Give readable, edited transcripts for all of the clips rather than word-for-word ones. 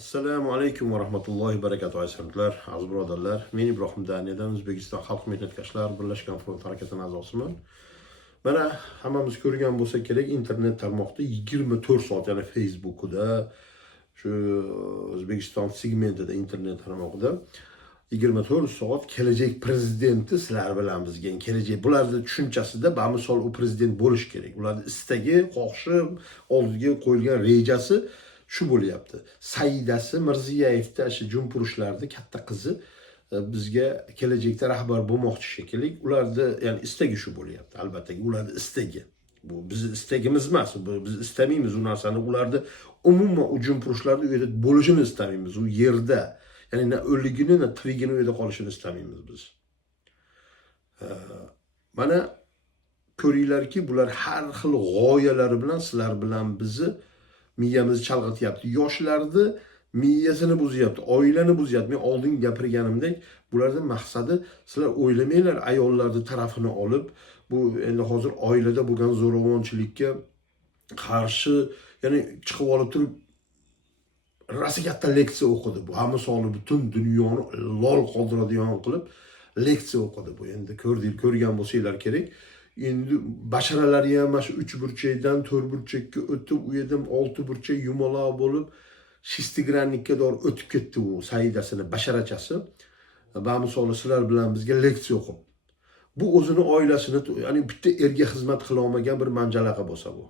Assalomu alaykum va rahmatullohi va barakatuh aziz birodarlar. Men Ibrohim Daniyadan O'zbekiston Xalq Mehnatkashlar Birlashgan front harakatining a'zosiman. Mana hammamiz ko'rgan bo'lsa kerak, internet tarmoqda 24 soat, ya'ni Facebook'da, shu O'zbekiston segmentida internet tarmog'ida 24 soat kelajak prezidenti sizlar bilan bizga kelajak. Bularning tushunchasida bamisol u prezident bo'lish kerak. Ularning istagi, xohishi, oldiga qo'yilgan rejasi shu bo'lyapti. Saidasi Mirziyevda shu jumpurushlarda katta qizi bizga kelajakda rahbar bo'lmoqchi shekilli. Ularda ya'ni istagi shu bo'lyapti. Albatta, ularda istagi. Bu bizning istagimiz emas. Biz istamaymiz u narsani. Ularda umuman u jumpurushlarda u yerda bo'lishini istamaymiz. U yerda, ya'ni na o'ligini, na tirigini u yerda qolishini istamaymiz biz. Mana ko'ringlarki, bular har xil g'oyalari bilan sizlar bilan bizni miyamizni chalg'ityapti. Yoshlarni miyasini buzyapti, oilani buzyapti. Men oldin gapirganimdek, bularning maqsadi sizlar o'ylamanglar, ayollarning tarafini olib, bu endi hozir oilada bo'lgan zo'ravonchilikka qarshi, ya'ni chiqib olib turib rosa katta leksiya o'qidi. Bu misoli butun dunyoni lol qoldiradigan qilib leksiya o'qidi. Bu endi ko'rgan bo'lsanglar kerak. Endi basharalari ham mana shu 3 burchakdan 4 burchakka o'tib, u yerdan 6 burchak yumaloq bo'lib, shestigrannikka doğru o'tib ketdi u saidasini basharachasi. Bamisoli sizlar bilan bizga leksiya o'qib. Bu o'zini oilasini, ya'ni bitta erga xizmat qila olmagan bir manjalaqa bo'lsa bu.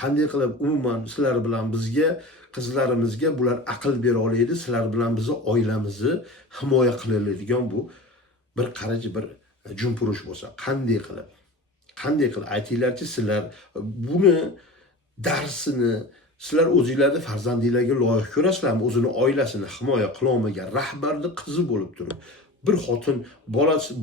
Qanday qilib umuman sizlar bilan bizga, qizlarimizga bular aql bera oladi, sizlar bilan bizni oilamizni himoya qiladigan bu bir qarachi bir jumpurush bo'lsa, qanday qilib aytinglarchi, sizlar buni darsini sizlar o'zingizlarni farzandinglarga loyiq ko'rasizlarmi? O'zini oilasini himoya qila olmagan rahbarning qizi bo'lib turib, bir xotin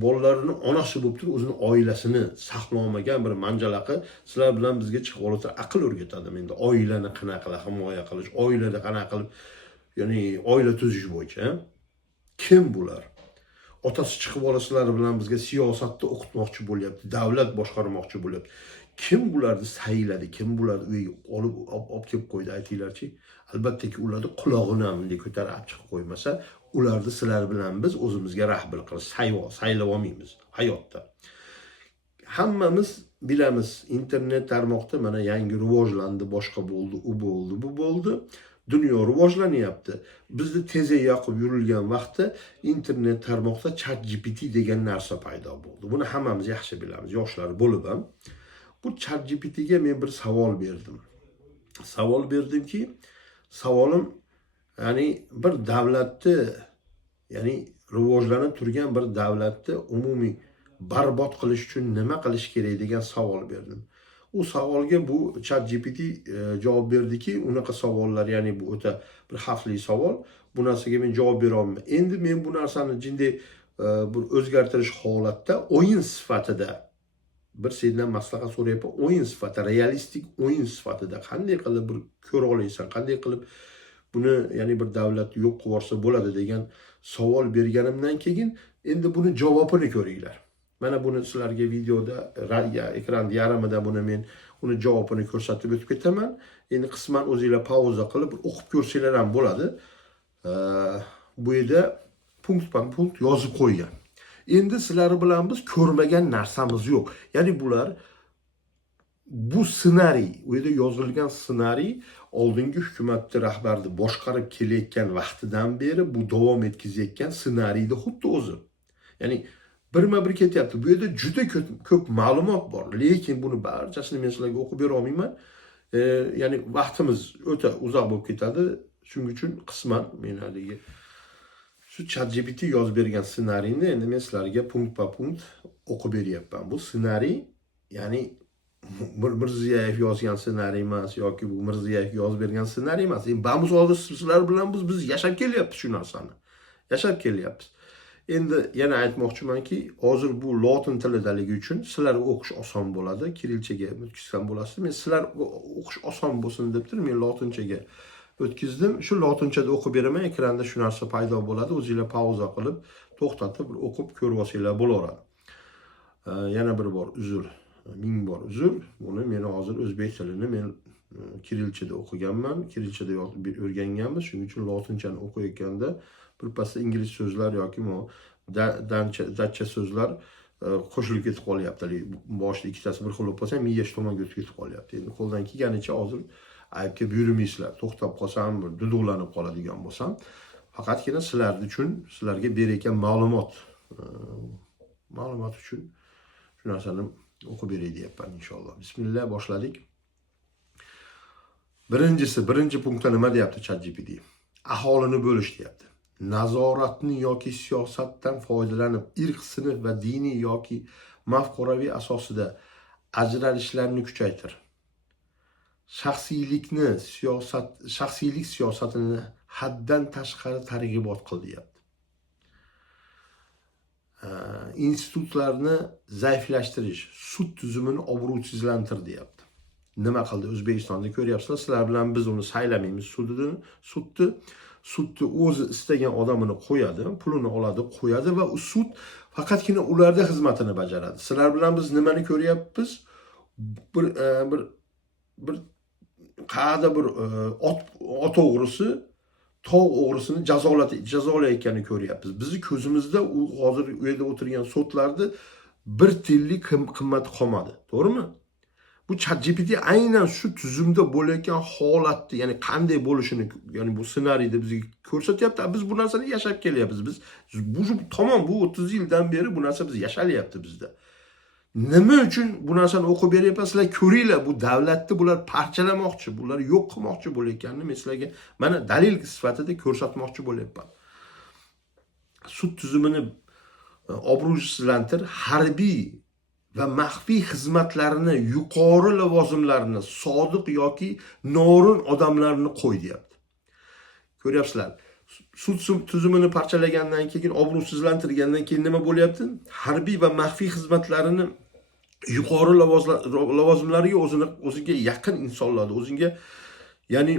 bolalarini onasi bo'lib turib, o'zini oilasini saqlay olmagan bir manjalaqi sizlar bilan bizga chiqib olib aql o'rgatadi. Endi oilani qanaqa qilib himoya qilish, oilada qanaqa qilib, ya'ni oila tuzish bo'yicha. Kim bular? Otasi chiqib olasizlar bilan bizga siyosatda o'qitmoqchi bo'lyapti, davlat boshqarmoqchi bo'lyapti. Kim bularni sayladi, kim bularni uyga olib kelib qo'ydi, aytinglarchi? Albattaki ularni qulog'ini ham bunday ko'tarib chiqib qo'ymasa, ularni sizlar bilan biz o'zimizga rahbar qilib saylab olmaymiz hayotda. Hammamiz bilamiz, internet tarmoqda mana yangi rivojlandi, boshqa bo'ldi, u bo'ldi, bu bo'ldi. Dunyo rivojlanyapti. Bizni teze yoqib yurilgan vaqtda internet tarmoqda ChatGPT degan narsa paydo bo'ldi. Buni hammamiz yaxshi bilamiz, yoshlar bo'lib ham. Bu ChatGPTga men bir savol berdim. Savol berdimki, savolim, ya'ni bir davlatni, ya'ni rivojlanib turgan bir davlatni umumiy barbod qilish uchun nima qilish kerak degan savol berdim. U savolga bu ChatGPT javob berdiki, unaqa savollar, ya'ni bu o'ta bir xavfli savol. Bu narsaga men javob bera olmayman. Endi men bu narsani jinday bir o'zgartirish holatda o'yin sifatida bir sendan maslahat so'rayapman. O'yin sifatida, realistik o'yin sifatida qanday qilib bir ko'ra olasan, qanday qilib buni, ya'ni bir davlat yo'q qilib yuborsa bo'ladi degan savol berganimdan keyin endi buni javobini ko'ringlar. Mana buni sizlarga videoda, ekranda yarmida buni men uni javobini ko'rsatib o'tib ketaman. Endi qisman o'zingizlar pauza qilib o'qib ko'rsanglar ham bo'ladi. Bu yerda punkt yozib qo'ygan. Endi sizlar bilan biz ko'rmagan narsamiz yo'q. Ya'ni bular bu ssenariy, u yerda yozilgan ssenariy oldingi hukumatni rahbarni boshqarib kelayotgan vaqtidan beri bu davom etkazayotgan ssenariyda xuddi o'zi. Ya'ni birma-bir ketyapti. Bu yerda juda ko'p ma'lumot bor, lekin buni barchasini men sizlarga o'qib bera olmayman. Ya'ni vaqtimiz o'ta uzoq bo'lib ketadi. Shuning uchun qisman men haliga shu ChatGPT yozib bergan ssenariyni endi men sizlarga punkt pa punkt o'qib beryapman. Bu ssenariy, ya'ni Mirziyoyev yozgan ssenariy emas yoki bu Mirziyoyev yozib bergan ssenariy emas. Bamisol sizlar bilan biz yashab kelyapmiz shu narsani. Yashab kelyapmiz. Endi yana aytmoqchimanki, hozir bu lotin tilidaligi uchun sizlar o'qish oson bo'ladi. Kirilchaga o'tkazsam bo'lasiz. Men sizlar o'qish oson bo'lsin deb turib, men lotinchaga o'tkazdim. Shu lotinchada o'qib beraman, ekranda shu narsa paydo bo'ladi. O'zingizlar pauza qilib, to'xtatib o'qib ko'rib olsanglar bo'laveradi. Yana bir bor uzr, ming bor uzr. Buni men hozir o'zbek tilini men Kirilchada o'qiganman, kirilchada o'rganganmiz. Shuning uchun lotinchani o'qiyotganda birpasda ingliz so'zlar yoki datcha so'zlar qo'shilib ketib qolyapti. Boshida ikkitasi bir xil bo'lib qolsa, miya tomonga o'tib ketib qolyapti. Endi qo'ldan kelganicha hozir aybga buyurmaysizlar. To'xtab qolsam, bir duduqlanib qoladigan bo'lsam, faqatgina sizlar uchun, sizlarga berayotgan ma'lumot uchun shu narsani o'qib beray deyapman inshaalloh. Bismillah, boshladik. Birinchi punktda nima deyapti ChatGPT? Aholini bo'lish deyapti. Nazoratni yoki siyosatdan foydalanib, irq, sinf va diniy yoki mafkuraviy asosida ajralishlarni kuchaytir. Shaxsiylik siyosatini haddan tashqari targ'ibot qil deyapti. Institutlarni zaiflashtirish, sud tuzumini obro'sizlantir deyapti. Nima qildi? O'zbekistonda ko'ryapsizlar, sizlar bilan biz uni saylamaymiz sudni o'zi istagan odamini qo'yadi, pulini oladi, qo'yadi va sud faqatgina ularda xizmatini bajaradi. Sizlar bilan biz nimani ko'ryapmiz? Bir qayerda bir ot o'g'risi, tog' o'g'risini jazolayotganini ko'ryapmiz. Bizni ko'zimizda u hozir u yerda o'tirgan sudlarda bir tillik qimmati qolmadi. To'g'rimi? Bu ChatGPT aynan shu tuzumda bo'layotgan holatni, ya'ni qanday bo'lishini, ya'ni bu ssenariyda bizga ko'rsatyapti. Biz bu narsani yashab kelyapmiz. Biz bu 30 yildan beri bu narsa biz yashalyapti bizda. Nima uchun bu narsani o'qib beryapman? Sizlar ko'ringlar, bu davlatni bular parchalamoqchi, bular yo'q qilmoqchi bo'layotganini men sizlarga mana dalil sifatida ko'rsatmoqchi bo'lyapman. Sud tuzumini obro'sizlantir, harbiy va maxfiy xizmatlarini, yuqori lavozimlarini, sodiq yoki norin odamlarni qo'y deyapti. Ko'ryapsizlar, sud tuzumini parchalagandan keyin, obro'sizlantirgandan keyin nima bo'lyapti? Harbiy va maxfiy xizmatlarini, yuqori lavozimlariga o'ziga yaqin insonlarni, o'ziga ya'ni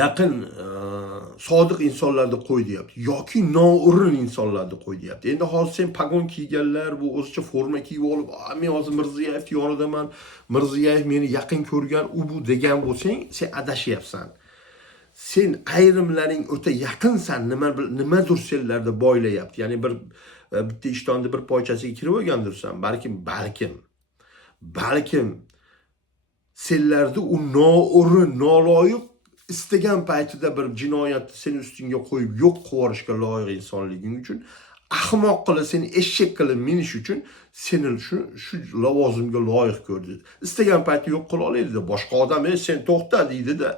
yaqin sodiq insonlarni qo'y deyapti yoki noo'rin insonlarni qo'y deyapti. Endi hozir sen pagon kiyganlar, bu o'zicha forma kiyib olib, men hozir Mirziyoyev yonidaman, Mirziyoyev meni yaqin ko'rgan, u bu degan bo'lsang, sen adashyapsan. Sen ayrimlaring o'ta yaqinsan, nimadir senlarda boylayapti. Ya'ni bitta ishtonni bir poychasiga kirib olgandirsan, balkim senlarda u noo'rin, noloyiq, istagan paytida bir jinoyatni sen ustingga qo'yib yo'q qilib yuborishga loyiq insonliging uchun, ahmoq qilib seni eshak qilib minish uchun seni shu lavozimga loyiq ko'rdi. Istagan paytda yo'q qila oladi. Boshqa odam sen to'xta deydi-da.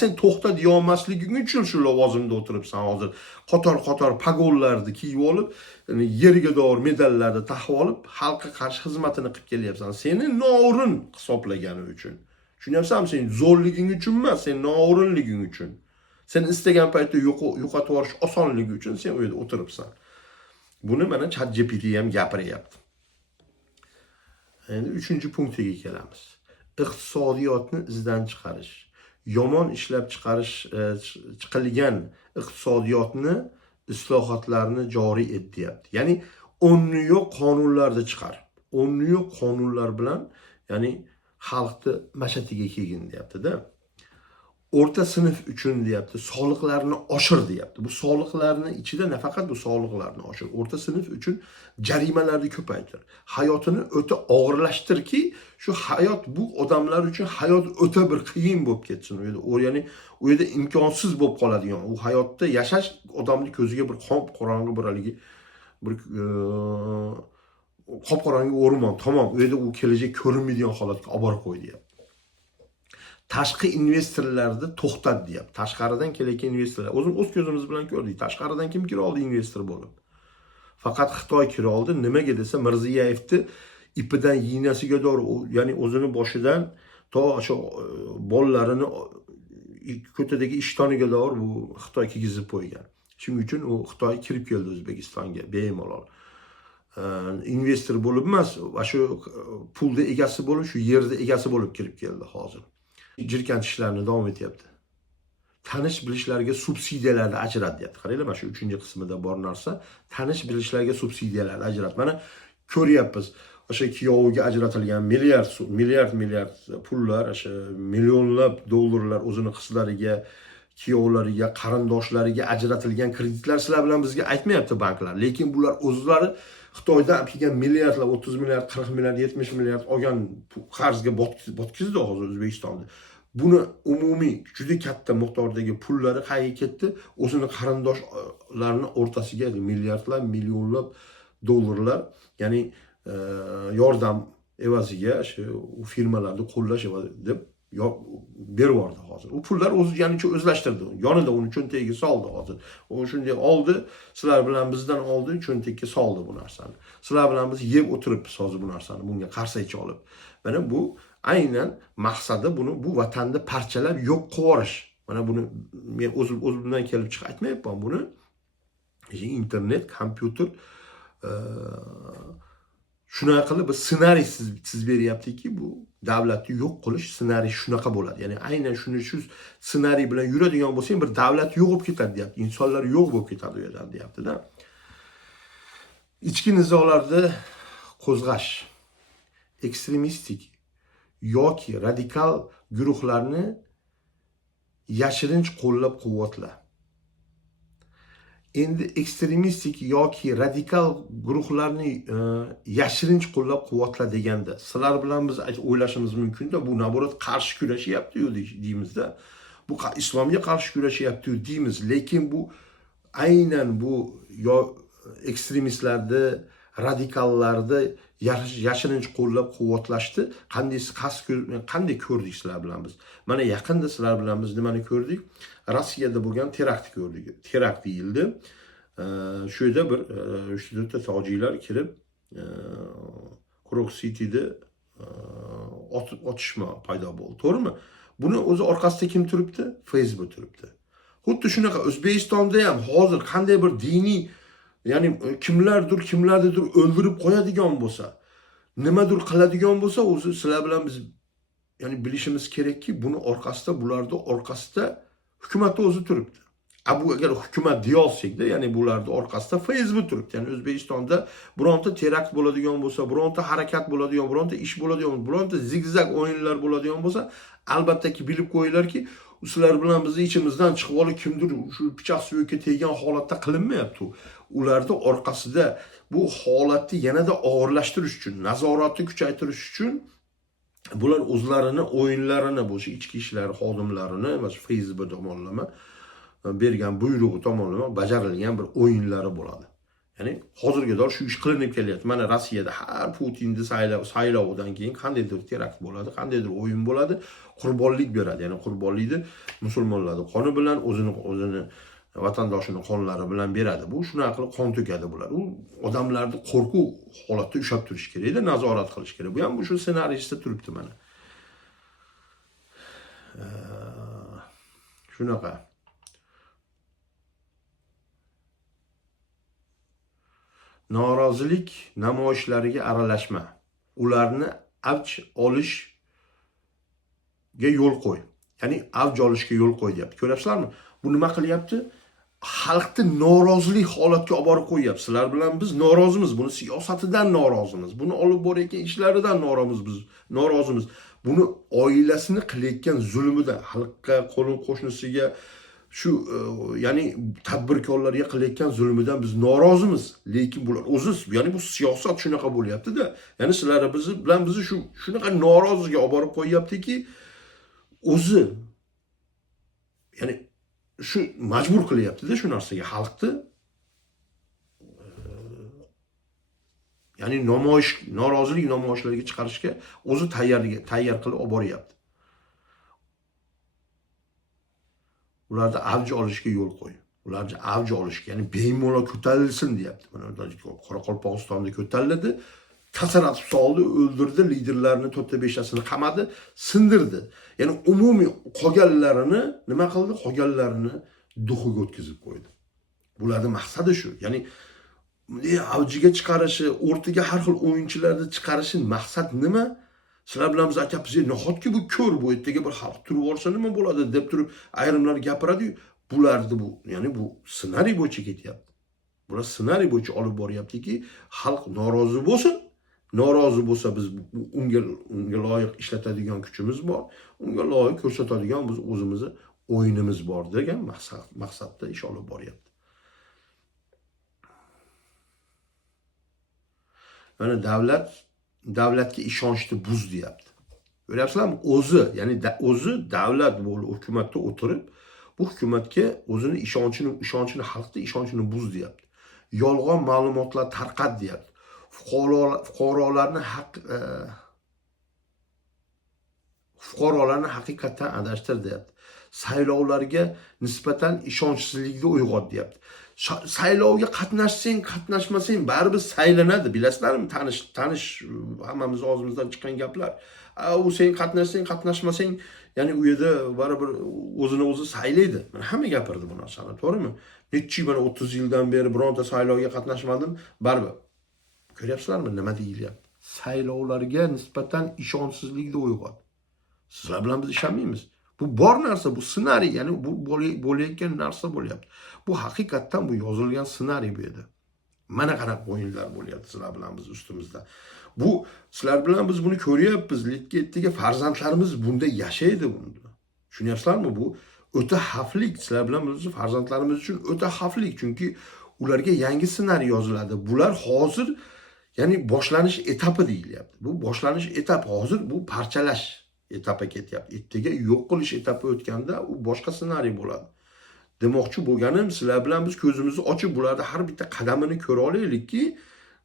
Sen to'xta deya olmasliging uchun shu lavozimda o'tiribsan hozir. Qator pagonlarni kiyib olib, yerga doğru medallarni taqib olib, xalqqa qarshi xizmatini qilib kelyapsan. Seni noo'rin hisoblagani uchun. Tushunyapsanmi? Sen zo'rliging uchun emas, sen noo'rinliging uchun. Sen istagan paytda yo'qotib yuborish osonligi uchun sen u yerda o'tiribsan. Buni mana ChatGPT ham gapiryapti. Endi 3-punktiga kelamiz. Iqtisodiyotni izdan chiqarish. Yomon ishlab chiqilgan iqtisodiyotni, islohotlarni joriy et deyapti. Ya'ni o'nni yo'q qonunlarni chiqar. O'nni yo'q qonunlar bilan, ya'ni xalqni mashatiga kelgin deyapti-da. O'rta sinf uchun deyapti, soliqlarni oshir deyapti. Bu soliqlarni ichida nafaqat bu soliqlarni oshir, o'rta sinf uchun jarimalarni ko'paytir. Hayotini o'ta og'irlashtirki, shu hayot bu odamlar uchun hayot o'ta bir qiyin bo'lib ketsin. Ya'ni u yerda imkonsiz bo'lib qoladigan, u hayotda yashash odamning ko'ziga bir qop-qorong'i bir qop-qorong'i o'rmon, tamom, u yerda u kelajak ko'rinmaydigan holatga olib borib qo'y deyapti. Tashqi investorlarni to'xtat deyapti. Tashqaridan kelayotgan investorlar. O'z ko'zimiz bilan ko'rdik. Tashqaridan kim kira oldi investor bo'lib? Faqat Xitoy kira oldi. Nimaga desa, Mirziyoyevni ipidan yiynasiga doğru, ya'ni o'zini boshidan to o'sha bollarini ko'tadagi ishtoniga doğru bu Xitoy kiygizib qo'ygan. Shuning uchun u Xitoy kirib keldi O'zbekistonga bemalol. Investor bo'lib emas, shu pulda egasi bo'lib, shu yerda egasi bo'lib kirib keldi hozir. Jirkantishlarni davom etyapti. Tanish bilishlarga subsidiyalarni ajrat deyapti. Qaranglar, mana shu 3-qismida bor narsa, tanish bilishlarga subsidiyalarni ajrat. Mana ko'ryapmiz. o'sha kuyoviga ajratilgan milliard pullar, o'sha millionlab dollarlar o'zini qizlariga, kuyovlariga, qarindoshlariga ajratilgan kreditlar sizlar bilan bizga aytmayapti banklar. Lekin bular o'zlari Xitoydan kelgan milliardlar, 30 milliard, 40 milliard, 70 milliard olgan qarzga botkizdi hozir O'zbekistonda. Buni umumiy juda katta miqdordagi pullari qayerga ketdi? O'zini qarindoshlarini o'rtasiga milliardlab, millionlab dollarlar, ya'ni yordam evaziga shu firmalarni qo'llash deb berib yubordi hozir. U pullar o'zi ya'nicha o'zlashtirdi. Yonida uni cho'ntagiga soldi hozir. U shunday oldi, sizlar bilan bizdan oldi, cho'ntakka soldi bu narsani. Sizlar bilan biz yeb o'tiribmiz hozir bu narsani, bunga qarsaychi olib. Mana bu aynan maqsadi bu vatanda parchalab yo'q qilib yuborish. Mana buni men o'zimdan kelib chiqib aytmayapman buni. Internet, kompyuter shunaqa qilib bir ssenariy siz beryaptiki, bu davlatni yo'q qilish ssenariy shunaqa bo'ladi. Ya'ni aynan shu ssenariy bilan yuradigan bo'lsang, bir davlat yo'q bo'lib ketadi deyapti. Insonlar yo'q bo'lib ketadi u yerdan deyapti-da. Ichki nizolarni qo'zg'ash, ekstremistik yoki radikal guruhlarni yashirinch qo'llab-quvvatla. Endi ekstremistik yoki radikal guruhlarni yashirinch qo'llab-quvvatla deganda sizlar bilan biz o'ylashimiz mumkin-da, bu naborat qarshi kurashyapti-yu deymizda. Bu islomga qarshi kurashyapti deymiz, lekin bu aynan bu ekstremistlarni, radikallarni yashirinch qo'llab-quvvatlashdi. Qanday ko'rdik sizlar bilan biz? Mana yaqinda sizlar bilan biz nimani ko'rdik? Rossiyada bo'lgan teraktni ko'rdik. Terakt deyildi. Shu yerda bir 3 ta tojiklar kirib, Krok City'da otishma paydo bo'ldi. To'g'rimi? Buni o'zi orqasida kim turibdi? Facebook turibdi. Xuddi shunaqa O'zbekistonda ham hozir qanday bir diniy, ya'ni kimlardir o'ldirib qo'yadigan bo'lsa, nimadir qiladigan bo'lsa, o'zi sizlar bilan biz ya'ni bilishimiz kerakki, buni bularning orqasida hukumat o'zi turibdi. Bu agar hukumat deya olsak-da, ya'ni bularning orqasida Facebook turibdi. Ya'ni O'zbekistonda bironta terakt bo'ladigan bo'lsa, bironta harakat bo'ladigan, bironta ish bo'ladigan, bironta zigzag o'yinlar bo'ladigan bo'lsa, albattaki bilib qo'yinglarki, sizlar bilan bizni ichimizdan chiqib olib kimdir shu pichoq suyakka tegan holatda qilinmayapti. Ularning orqasida bu holatni yanada og'irlashtirish uchun, nazoratni kuchaytirish uchun bular o'zlarini o'yinlarini, bu ichki ishlar xodimlarini va Facebook tomonlama bergan buyrug'i tomonlama bajarilgan bir o'yinlari bo'ladi. Ya'ni hozirgacha shu ish qilinib kelyapti. Mana Rossiyada har Putinni saylovidan keyin qandaydir terakt bo'ladi, qandaydir o'yin bo'ladi, qurbonlik beradi. Ya'ni qurbonlikni musulmonlarning qoni bilan o'zini vatandoshini qonlari bilan beradi. Bu shunaqa qilib qon to'kadi bular. U odamlarni qo'rquv holatda ushlab turish kerak, nazorat qilish kerak. Bu ham shu ssenariyda turibdi mana. Shunaqa. Norozilik namoyishlariga aralashma. Ularni avj olishga yo'l qo'y. Ya'ni avj olishga yo'l qo'y deyapti. Ko'ryapsizlarmi? Bu nima qilyapti? Xalqni norozilik holatiga olib borib qo'yyapti. Sizlar bilan biz norozimiz. Buni siyosatidan norozimiz. Buni olib borayotgan ishlaridan norozimiz. Buni oilasini qilayotgan zulmidan, xalqqa, qo'shnisiga, shu ya'ni tadbirkorlarga qilayotgan zulmidan biz norozimiz. Lekin bular o'zi, ya'ni bu siyosat shunaqa bo'lyapti-da. Ya'ni sizlar bilan bizni shunaqa noroziga olib borib qo'yyaptiki, o'zi ya'ni shu majbur qilyapti-da shu narsaga xalqni. Ya'ni norozilik namoyishlariga chiqarishga o'zi tayyor qilib olib boryapti. Ularni avj olishga yo'l qo'y. Ularni avj olishga, ya'ni bemalol ko'tarilsin deyapti. Mana Qoraqalpog'istonda ko'tarildi, tasaratib soldi, o'ldirdi, liderlarini 4-5tasini qamadi, sindirdi. Ya'ni umumiy qolganlarini nima qildi? Qolganlarini duxiga o'tkazib qo'ydi. Bularning maqsadi shu. Ya'ni avjiga chiqarishi, o'rtaga har xil o'yinchilarni chiqarishi maqsad nima? Sizlar bilan biz aytamiz, nahotki bu ko'r, bu yerdaga bir xalq turib olsa nima bo'ladi deb turib ayrimlar gapiradi-yu, bularni ya'ni bu ssenariy bo'yicha ketyapti. Bular ssenariy bo'yicha olib boryaptiki, xalq norozi bo'lsin, norozi bo'lsa biz unga loyiq ishlatadigan kuchimiz bor, unga loyiq ko'rsatadigan biz o'zimizni o'yinimiz bor degan maqsadda ish olib boryapti. Mana davlatga ishonchni buz deyapti. Ko'ryapsizlarmi? O'zi davlat bo'lib hukumatda o'tirib, bu hukumatga o'zini ishonchini xalqning ishonchini buz deyapti. Yolg'on ma'lumotlar tarqat deyapti. Fuqarolarni haqiqatdan adashtir deyapti. Saylovlarga nisbatan ishonchsizlikni uyg'ot deyapti. Saylovga qatnashsang, qatnashmasang baribir saylanadi, bilasizlarmi? Tanish hammamiz og'zimizdan chiqqan gaplar. U sen qatnashsang, qatnashmasang, ya'ni u yerda baribir o'zini o'zi saylaydi. Mana hamma gapirdi bu narsani, to'g'rimi? Nechi mana 30 yildan beri bironta saylovga qatnashmadim, baribir. Ko'ryapsizlarmi nima deyilyapti? Saylovlarga nisbatan ishonchsizlikni uyg'ot. Sizlar bilan biz ishonmaymiz. Bu bor narsa, bu ssenariy, ya'ni bu bo'layotgan narsa bo'lyapti. Bu haqiqatdan bu yozilgan ssenariy bu edi. Mana qanaqa o'yinlar bo'lyapti sizlar bilan biz ustimizda. Bu sizlar bilan biz buni ko'ryapmiz. Ertaga farzandlarimiz bunda yashaydi bunda. Tushunyapsizlarmi? Bu o'ta xavfli. Sizlar bilan biz farzandlarimiz uchun o'ta xavfli, chunki ularga yangi ssenariy yoziladi. Bular hozir ya'ni boshlanish etapi deyilyapti. Bu boshlanish etapi, hozir bu parchalash etapi ketyapti. Ertaga yo'q qilish etapi o'tganda u boshqa ssenariy bo'ladi. Demoqchi bo'lganim, sizlar bilan biz ko'zimizni ochib bularni har bitta qadamini ko'ra olaylikki,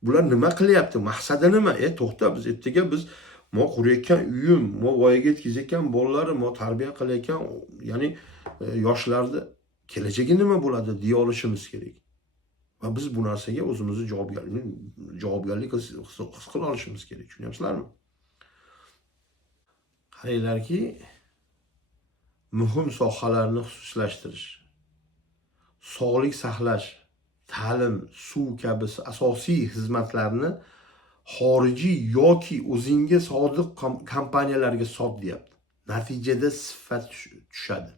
bular nima qilyapti, maqsadi nima? To'xta, biz ertaga biz qurayotgan uyim, voyaga yetkazayotgan bolalarim, tarbiya qilayotgan, ya'ni yoshlarni kelajagi nima bo'ladi deya olishimiz kerak. Va biz bu narsaga o'zimizni javobgarlik his qila olishimiz kerak. Tushunyapsizlarmi? Qaranglarki, muhim sohalarni xususlashtirish, sog'lik saqlash, ta'lim, suv kabi asosiy xizmatlarni xorijiy yoki o'zingga sodiq kompaniyalarga sot deyapti. Natijada sifat tushadi.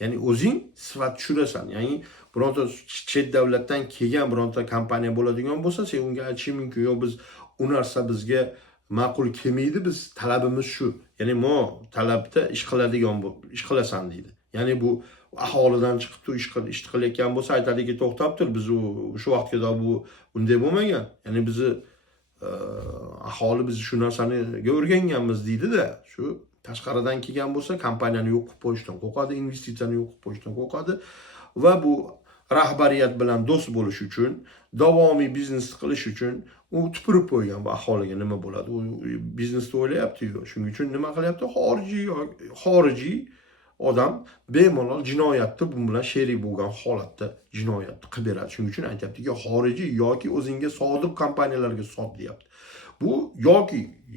Ya'ni o'zing sifat tushirasan. Ya'ni bironta chet davlatdan kelgan bironta kompaniya bo'ladigan bo'lsa, sen unga aytishing mumkin, yo biz u narsa bizga ma'qul kelmaydi, biz talabimiz shu. Ya'ni talabda ish qilasan deydi. Ya'ni bu aholidan chiqib ish qilayotgan bo'lsa, aytadiki, to'xtab tur, biz shu vaqtga bu bunday bo'lmagan. Ya'ni bizni aholi biz shu narsani o'rganganmiz deydi-da, shu tashqaridan kelgan bo'lsa, kompaniyani yo'q qilib qo'yishdan qo'rqadi, investitsiyani yo'q qilib qo'yishdan qo'rqadi va bu rahbariyat bilan do'st bo'lish uchun, davomiy biznes qilish uchun u tupurib qo'ygan bu aholiga nima bo'ladi? U biznesni o'ylayapti-yu. Shuning uchun nima qilyapti? Xorijiy odam bemalol jinoyatni bu bilan sherik bo'lgan holatda jinoyatni qilib beradi. Shuning uchun aytayaptiki, xorijiy yoki o'zingga sodiq kompaniyalarga sot deyapti. Bu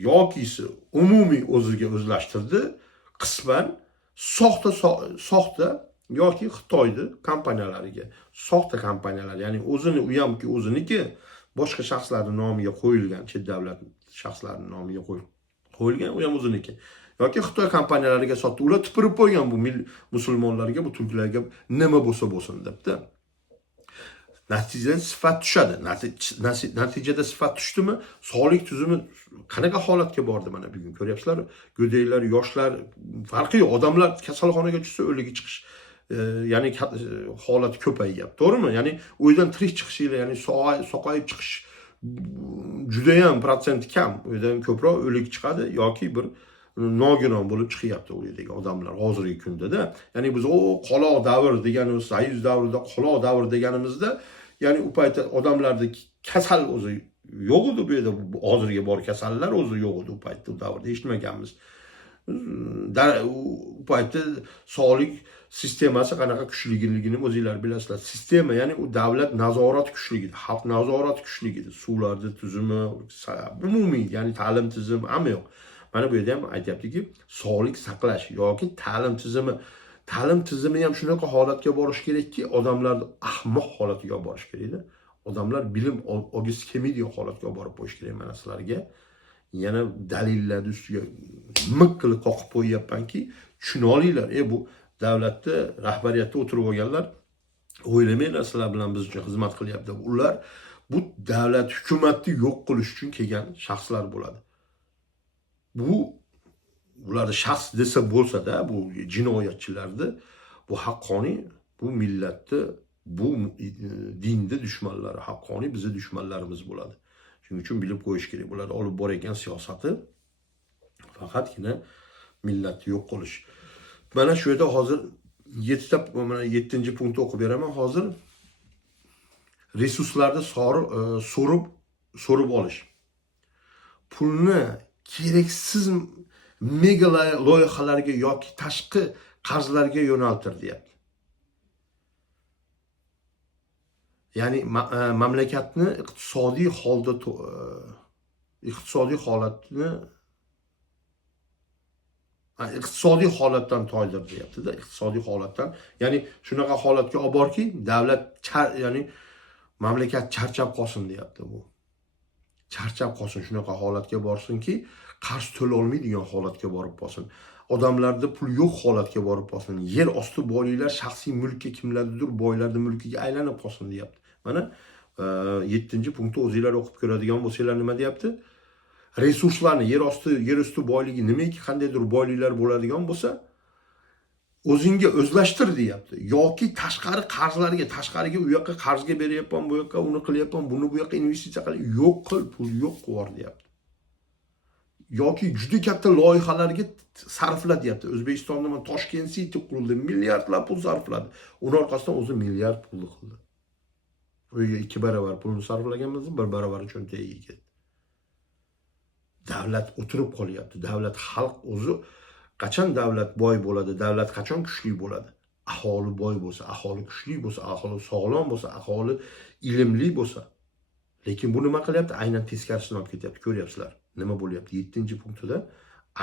yokisi umumiy o'ziga o'zlashtirdi, qisman soxta yoki Xitoyni kompaniyalariga, soxta kompaniyalar, ya'ni o'ziniki boshqa shaxslarning nomiga qo'yilgan, chet davlat shaxslarining nomiga qo'yilgan, u ham o'ziniki. Yoki Xitoy kompaniyalariga sotdi. Ular tupurib qo'ygan bu musulmonlarga, bu turklarga nima bo'lsa bo'lsin debdi. Natijada sifat tushadi. Natijada sifat tushdimi, sog'lik tuzumi qanaqa holatga bordi mana bugun ko'ryapsizlar. Go'daylar, yoshlar farqi yo'q. Odamlar kasalxonaga tushsa o'ligi chiqish, ya'ni holat ko'payyapti, to'g'rimi? Ya'ni uydan tirik chiqishlar, ya'ni so'qayib chiqish juda ham protsenti kam. Uydan ko'proq o'lik chiqadi yoki bir nogiron bo'lib chiqyapti u yerdagi odamlar hozirgi kunda-da. Ya'ni biz qoloq davr deganimiz, Soyuz davrida qoloq davr deganimizda, ya'ni u paytda odamlarda kasal o'zi yo'q edi, bu yerda hozirgi bor kasallar o'zi yo'q edi u paytda, u davrda eshitmaganmiz. U paytda sog'lik sistemasi qanaqa kuchliligini o'zinglar bilasizlar. Sistema, ya'ni u davlat nazorati kuchli edi, xalq nazorati kuchli edi. Suvlarni tuzumi, umumiy, ya'ni ta'lim tizimi hamma yo'q. Mana bu yerda ham aytayaptiki, sog'lik saqlash yoki ta'lim tizimi ham shunaqa holatga borish kerakki, odamlarni ahmoq holatiga borish kerak-da. Odamlar bilim olgisi kelmaydigan holatga borib qo'yish kerak. Mana sizlarga yana dalillarni ustiga miq qilib qoqib qo'yyapmanki, tushuna olinglar. Bu davlatda rahbariyatda o'tirib olganlar o'ylamanglar, sizlar bilan biz uchun xizmat qilyapti. Ular bu davlat hukumatni yo'q qilish uchun kelgan shaxslar bo'ladi. Bu ularni shaxs desa bo'lsa-da, bu jinoyatchilarni, bu haqqoniy, bu millatni, bu dinni dushmanlari, haqqoniy bizni dushmanlarimiz bo'ladi. Shuning uchun bilib qo'yish kerak. Bular olib borayotgan siyosati faqatgina millatni yo'q qilish. Mana shu yerda hozir 7-punktni o'qib beraman. Hozir resurslarni so'rib olish. Pulni keraksiz mega loyihalarga yoki tashqi qarzlarga yo'naltir deyapti. Ya'ni mamlakatni iqtisodiy holatdan toydir deyapti-da, iqtisodiy holatdan. Ya'ni shunaqa holatga olib borki, davlat ya'ni mamlakat charchab qolsin deyapti bu. Charchab qolsin, shunaqa holatga borsinki, qarz to'la olmaydigan holatga borib qolsin. Odamlarda pul yo'q holatga borib qolsin. Yer osti boyliklar shaxsiy mulkka, kimlardir boylarning mulkiga aylanib qolsin deyapti. Mana 7-punktni o'zingizlar o'qib ko'radigan bo'lsanglar nima deyapti? Resurslarni, yer usti boyligi nimaki, qandaydir boyliklar bo'ladigan bo'lsa, o'zingga o'zlashtir deyapti. Yoki tashqari qarzlarga, tashqariga u yoqqa qarzga beryapman, bu yoqqa uni qilyapman, buni bu yoqqa investitsiya qilib, yo'q qil, pul yo'q qilib deyapti. Yoki juda katta loyihalarga sarfla deyapti. O'zbekistonda mana Toshkent City qurildi, milliardlab pul sarfladi. Uning orqasidan o'zi milliard pulni qildi. O'yiga 2 barobar pulni sarflaganmiz, 1 barobar cho'ntagiga ketdi. Davlat o'tirib qolyapti. Davlat, xalq o'zi qachon davlat boy bo'ladi, davlat qachon kuchli bo'ladi? Aholi boy bo'lsa, aholi kuchli bo'lsa, aholi sog'lom bo'lsa, aholi ilmli bo'lsa. Lekin bu nima qilyapti? Aynan teskarisini olib ketyapti. Ko'ryapsizlar, nima bo'lyapti? 7-punktida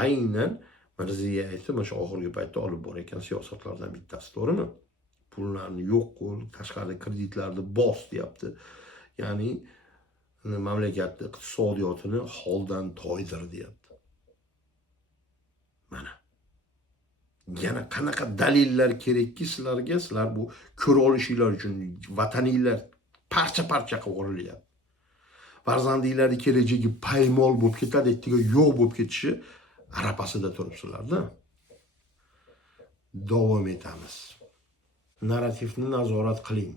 aynan Mirziyoyevni mana shu oxirgi paytda olib borayotgan siyosatlardan bittasi, to'g'rimi? Pullarni yo'q qil, tashqari kreditlarni bos deyapti. Ya'ni mamlakatning iqtisodiyotini holdan toydir deyapti. Mana. Yana qanaqa dalillar kerakki sizlarga, sizlar bu ko'ra olishinglar uchun vataninglar parcha-parcha qilib o'g'irlayapti. Farzandinglarning kelajagi paymol bo'lib ketadi, ertaga yo'q bo'lib ketishi arafasida turibsizlar-da. Davom etamiz. Narrativni nazorat qiling.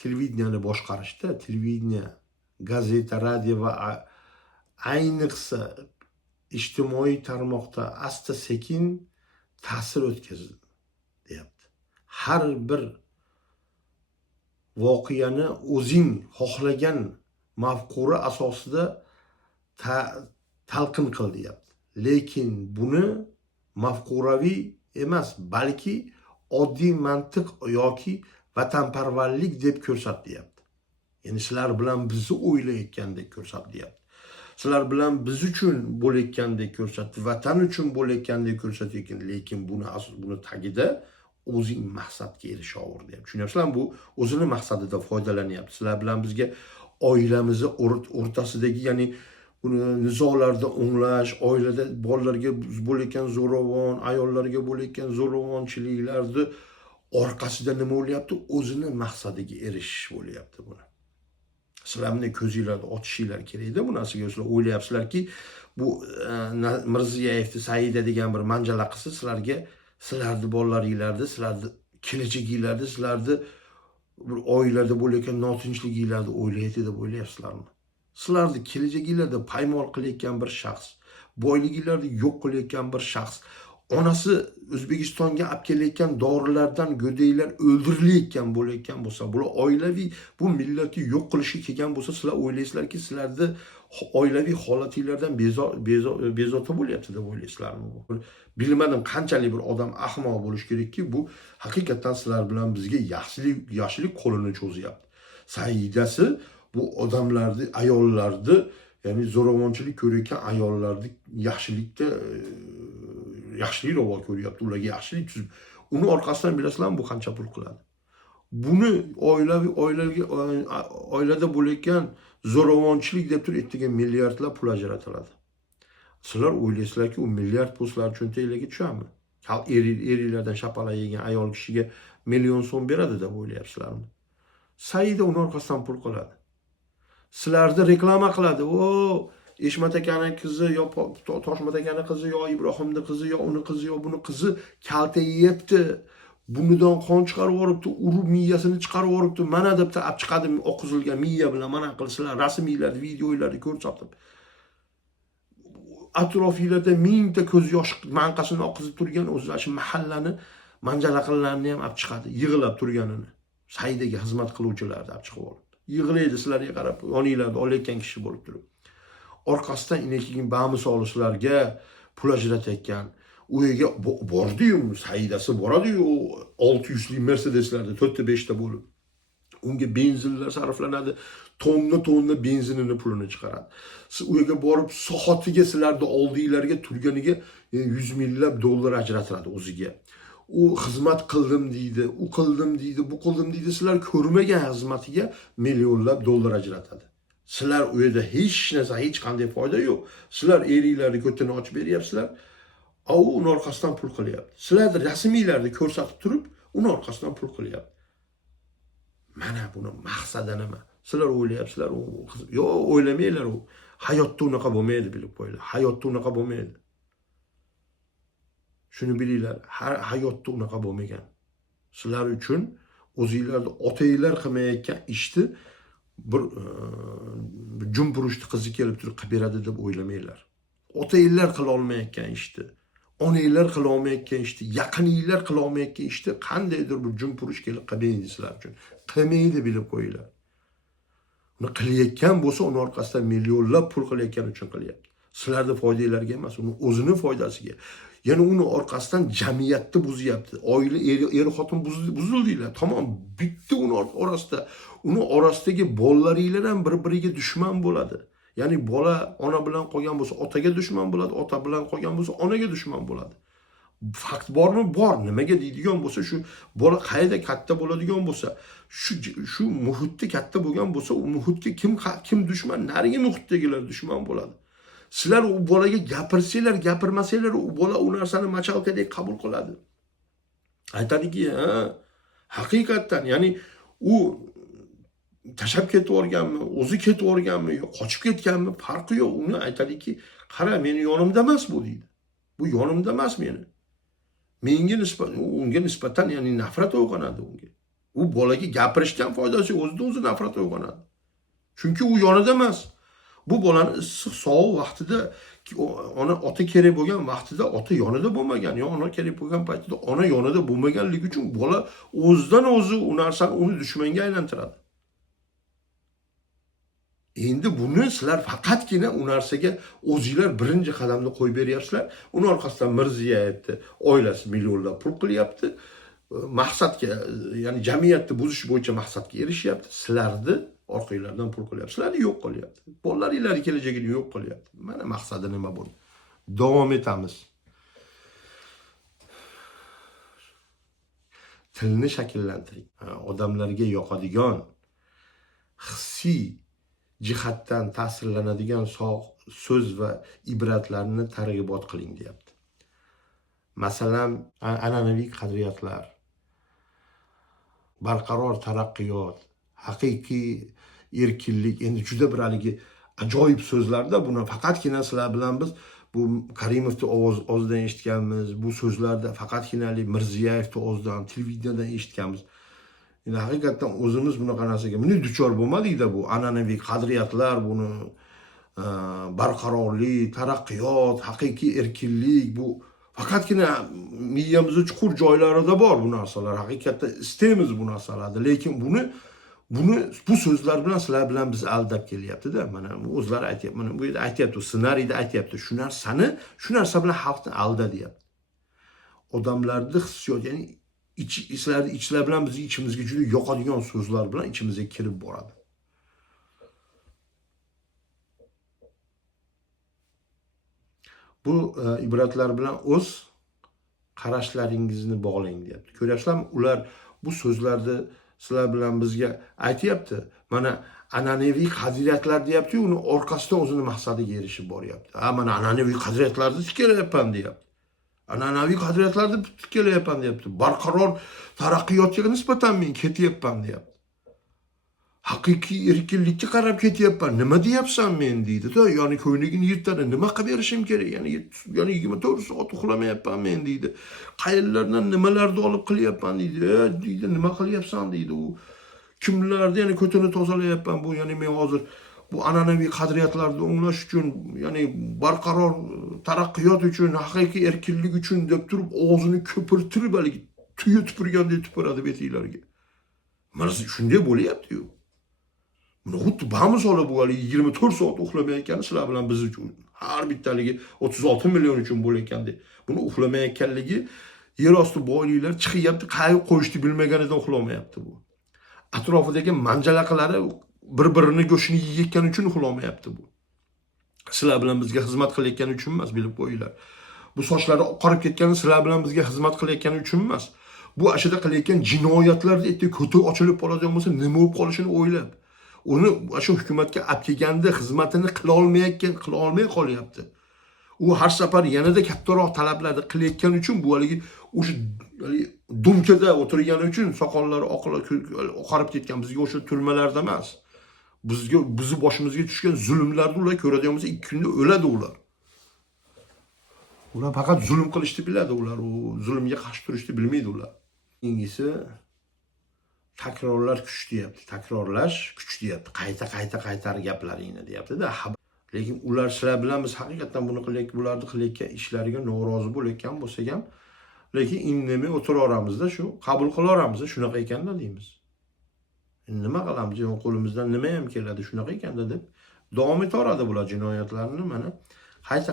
Televideniyani boshqarishda, televideniya, gazeta, radio va ayniqsa ijtimoiy tarmoqda asta-sekin ta'sir o'tkazdi, deyapti. Har bir voqeani o'zing xohlagan mafkura asosida talqin qil, deyapti. Lekin buni mafkuraviy emas, balki oddiy mantiq yoki vatanparvarlik deb ko'rsat, deyapti. Ya'ni sizlar bilan bizni o'ylayotgandek ko'rsat, deyapti. Sizlar bilan biz uchun bo'layotgandek ko'rsatdi, vatan uchun bo'layotgandek ko'rsatayotgan, lekin buni tagida o'zing maqsadga erishaver, deyapti. Tushunyapsizlarmi? Bu o'zini maqsadida foydalanyapti. Sizlar bilan bizga oilamizni o'rtasidagi, ya'ni buni nizolarda o'nglash, oilada bolalarga bo'layotgan zo'ravon, ayollarga bo'layotgan zo'ravonchiliklarni orqasida nima bo'lyapti? O'zini maqsadiga erishish bo'lyapti buni. Sizlarni ko'zinglarni ochishinglar kerak-da bu narsaga. Sizlar o'ylayapsizlarki, bu Mirziyoyevni Saida degan bir manjalaqisi sizlarga, sizlarni bolalaringlarni, sizlarni kelajaginglarni, sizlarni bir oilada bo'layotgan notinchliginglarni o'ylaydi deb o'ylayapsizlarmi? Sizlarni kelajaginglarda paymol qilayotgan bir shaxs, boyliginglarni yo'q qilayotgan bir shaxs, onasi O'zbekistonga olib kelayotgan dorilardan go'daylar o'ldirilayotgan bo'layotgan bo'lsa, bular oilaviy bu millatni yo'q qilishga kelgan bo'lsa, sizlar o'ylaysizlarki, sizlarni oilaviy holatinglardan bezovta bo'lyapti deb o'ylaysizlarmi? Bilmadim qanchalik bir odam ahmoq bo'lish kerakki, bu haqiqatan sizlar bilan bizga yaxshilik qo'lini cho'zyapti. Saidasi bu odamlarni, ayollarni, ya'ni zo'ravonchilik ko'rayotgan ayollarni yaxshilikda yaxshilik ravo ko'ryapti, ularga yaxshilik tuzib. Uni orqasidan bilasizlarmi bu qancha pul qiladi? Buni oilada bo'layotgan zo'ravonchilik deb turib ertaga milliardlab pul ajratiladi. Sizlar o'ylaysizlarki, u milliard pul sizlar cho'ntagingizga tushadimi? Eringlardan shapalak yegan ayol kishiga million so'm beradi deb o'ylayapsizlarmi? Saida uni orqasidan pul qiladi. Sizlarni reklama qiladi. O, Eshmat akani qizi yo Toshmat akani qizi yo Ibrohimning qizi yo uni qizi yo buni qizi kalta yeyapti. Bunidan qon chiqarib yoribdi, urib miyasini chiqarib yoribdi. Mana deb olib chiqadi oqizilgan miya bilan mana qilsalar, rasmiylarni, videolarni ko'rsatib. Atrofingizda mingta ko'z yosh manqasini oqizib turgan o'zlar shu mahallani manjalaqalarni ham olib chiqadi, yig'ilib turganini. Saydaga xizmat qiluvchilarni olib chiqib olib. Yig'laydi sizlarga qarab, yoninglarda olayotgan kishi bo'lib turib. Orqasidan inekining bamisolilarga pul ajratayotgan. U yerga bordi-yu, Saidasi boradi-yu, 600 lik Mercedeslarda 4-5 bo'lib. Unga benzinlar sarflanadi, tonna benzinini pulini chiqaradi. Siz u yerga borib soatiga sizlarni oldinglarga turganiga 100 minglab dollar ajratiladi o'ziga. U xizmat qildim deydi, u qildim deydi, bu qildim deydi. Sizlar ko'rmagan xizmatiga millionlab dollar ajratadi. Sizlar u yerda hech narsa, hech qanday foyda yo'q. Sizlar eringlarni ko'tini ochib beryapsizlar. U uni orqasidan pul qilyapti. Sizlarni rasmiylarni ko'rsatib turib, uni orqasidan pul qilyapti. Mana buni maqsadi nima? Sizlar o'ylayapsizlar, yo'q, o'ylamanglar u. Hayotda unaqa bo'lmaydi, bilib qo'yinglar. Hayotda unaqa bo'lmaydi. Shuni bilinglar, hayotda unaqa bo'lmagan. Sizlar uchun o'zingizlarni otanglar qilmayotgan ishni bir jumpurushni qizi kelib turib qilib beradi deb o'ylamanglar. Otanglar qila olmayotgan ishni, onanglar qila olmayotgan ishni, yaqininglar qila olmayotgan ishni qandaydir bir jumpurush kelib qilmaydi sizlar uchun. Qilmaydi, bilib qo'yinglar. Uni qilayotgan bo'lsa, uni orqasidan millionlab pul qilayotgan uchun qilyapti. Sizlarning foydangizlarga emas, uni o'zining foydasiga. Ya'ni uni orqasidan jamiyatni buzyapti. Oila, er-xotin buzildinglar. Tamom, bitta uni orasida, uni orasidagi bolalaringlar ham bir-biriga dushman bo'ladi. Ya'ni bola ona bilan qolgan bo'lsa, otaga dushman bo'ladi, ota bilan qolgan bo'lsa, onaga dushman bo'ladi. Fakt bormi? Bor. Nimaga deydigan bo'lsa, shu bola qayerda katta bo'ladigan bo'lsa, shu muhitda katta bo'lgan bo'lsa, u muhitga kim dushman? Narigi muhitdagilar dushman bo'ladi. Sizlar u bolaga gapirsanglar, gapirmasanglar, u bola u narsani machalkadek qabul qiladi. Aytadiki, haqiqatdan, ya'ni u tashab ketib o'rganmi, o'zi ketib o'rganmi, yo qochib ketganmi, farqi yo'q. Uni aytadiki, qara, meni yonimda emas bu deydi. Bu yonimda emas meni. Menga nisbatan, unga nisbatan ya'ni nafrat uyg'onadi unga. U bolaga gapirishdan foydasi o'zida o'zi nafrat uyg'onadi. Chunki u yonida emas. Bu bolani issiq sovuq vaqtida ona ota kerak bo'lgan vaqtida ota yonida bo'lmagan, yo ona kerak bo'lgan paytida ona yonida bo'lmaganligi uchun bola o'zidan o'zi u narsani uni dushmanga aylantiradi. Endi buni sizlar faqatgina u narsaga o'zingizlar birinchi qadamni qo'yib beryapsizlar. Uni orqasidan Mirziyevni oilasi millionlab pul qilyapti. Maqsadga, ya'ni jamiyatni buzish bo'yicha maqsadga erishyapti. Sizlarni orqanglardan pul qilyapti. Sizlarni yo'q qilyapti. Bolalaringlarning kelajagini yo'q qilyapti. Mana maqsadi nima bo'ldi? Davom etamiz. Tilni shakllantiring. Odamlarga yoqadigan, hissiy jihatdan ta'sirlanadigan so'z va ibratlarni targ'ibot qiling, deyapti. Masalan, an'anaviy qadriyatlar, barqaror taraqqiyot, haqiqiy erkinlik, endi juda bir haligi ajoyib so'zlarda buni faqatgina sizlar bilan biz bu Karimovning o'zidan eshitganmiz, bu so'zlarda faqatgina Mirziyevning o'zidan, televideniyada eshitganmiz. Endi haqiqatdan o'zimiz bunaqa narsaga buni duchor bo'lmadik-da, bu an'anaviy qadriyatlar, buni barqarorlik, taraqqiyot, haqiqiy erkinlik, bu faqatgina miyamizning chuqur joylarida bor bu narsalar. Haqiqatda istaymiz bu narsalarni, lekin buni bu so'zlar bilan sizlar bilan biz aldab kelyapti-da. Mana o'zlari aytayapti, mana bu yerda aytayapti, ssenariyda aytayapti, shu narsa bilan xalqni alda, deyapti. Odamlarning hissiyot, ya'ni ichlar bilan bizning ichimizga juda yoqadigan so'zlar bilan ichimizga kirib boradi. Bu ibratlar bilan o'z qarashlaringizni bog'lang, deyapti. Ko'ryapsizlarmi? Ular bu so'zlarni sizlar bilan bizga aytayapti. Mana an'anaviy qadriyatlar deyapti-yu, uni orqasidan o'zini maqsadiga erishib boryapti. Mana an'anaviy qadriyatlarni tikalayapman, deyapti. An'anaviy qadriyatlarni tikalayapman, deyapti. Barqaror taraqqiyotga nisbatan men ketyapman, deyapti. haqiqiy erkinlikka qarab ketyapman. Nima deyapsan men deydi-da. Ya'ni ko'ylagini yirtadi. Nima qilib berishim kerak? Ya'ni 24 soat uxlamayapman men deydi. Qayerlardan nimalarni olib qilyapman deydi. Deydi, nima qilyapsan deydi u. Kimlarni ya'ni ko'tini tozalayapman bu, ya'ni men hozir bu an'anaviy qadriyatlarni o'nglash uchun, ya'ni barqaror taraqqiyot uchun, haqiqiy erkinlik uchun deb turib og'zini ko'pirtirib haligi tuya tupurgandek tupuradi betinglarga. Mana shunday bo'lyapti-yu. Buni xuddi bamisoli bu hali 24 soat uxlamayotgani sizlar bilan biz uchun har bittaligi 36 million uchun bo'layotgandek. Buni uxlamayotganligi yer osti boyliklar chiqyapti, qayib qo'yishni bilmaganidan uxlamayapti bu. Atrofidagi manjalaqalari bir-birini go'shtini yeyotgani uchun uxlamayapti bu. Sizlar bilan bizga xizmat qilayotgani uchun emas, bilib qo'yinglar. Bu sochlari oqarib ketgani sizlar bilan bizga xizmat qilayotgani uchun emas. Bu ashada qilayotgan jinoyatlarda ko'ti ochilib qoladigan bo'lsa, nima bo'lib qolishini o'ylab. Uni shu hukumatga olib kelganda xizmatini qila olmay qolyapti. U har safar yanada kattaroq talablarni qilayotgani uchun bu haligi o'sha dumkada o'tirgani uchun soqollari oqarib ketgan, bizga o'sha turmalarda emas. Bizni boshimizga tushgan zulmlarni ular ko'radigan bo'lsa 2 kunda o'ladi ular. Ular faqat zulm qilishni biladi ular, u zulmga qarshi turishni bilmaydi ular. Keyingisi takrorlar kuch deyapti. Takrorlash kuch deyapti. Qaytar gaplaringni deyapti-da. Lekin ular sizlar bilan biz haqiqatan buni bularni qilayotgan ishlariga norozi bo'layotgan bo'lsak ham, lekin indamay o'tiraveramizda, shu qabul qilaveramiz, shunaqa ekanda deymiz. Nima qilamiz? Qo'limizdan nima ham keladi, shunaqa ekanda deb davom etaveradi bular jinoyatlarni. Mana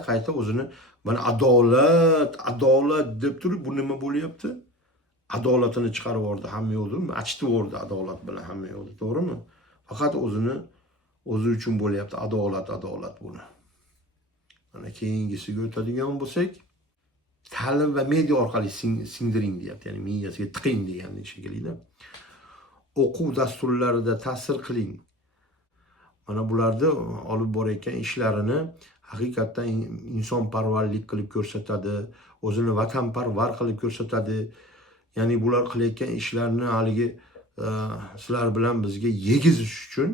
qayta o'zini mana adolat deb turib bu nima bo'lyapti? Adolatini chiqarib yubordi hamma yo'lda, achitib yubordi adolat bilan hamma yo'lda, to'g'rimi? Faqat o'zi uchun bo'lyapti adolat buni. Mana keyingisiga o'tadigan bo'lsak, ta'lim va media orqali singdiring deyapti, ya'ni miyasiga tiqing degan shekilli. O'quv dasturlarida ta'sir qiling. Mana bularni olib borayotgan ishlarini haqiqatdan insonparvarlik qilib ko'rsatadi, o'zini vatanparvar qilib ko'rsatadi. Ya'ni bular qilayotgan ishlarni haligi sizlar bilan bizga yegizish uchun,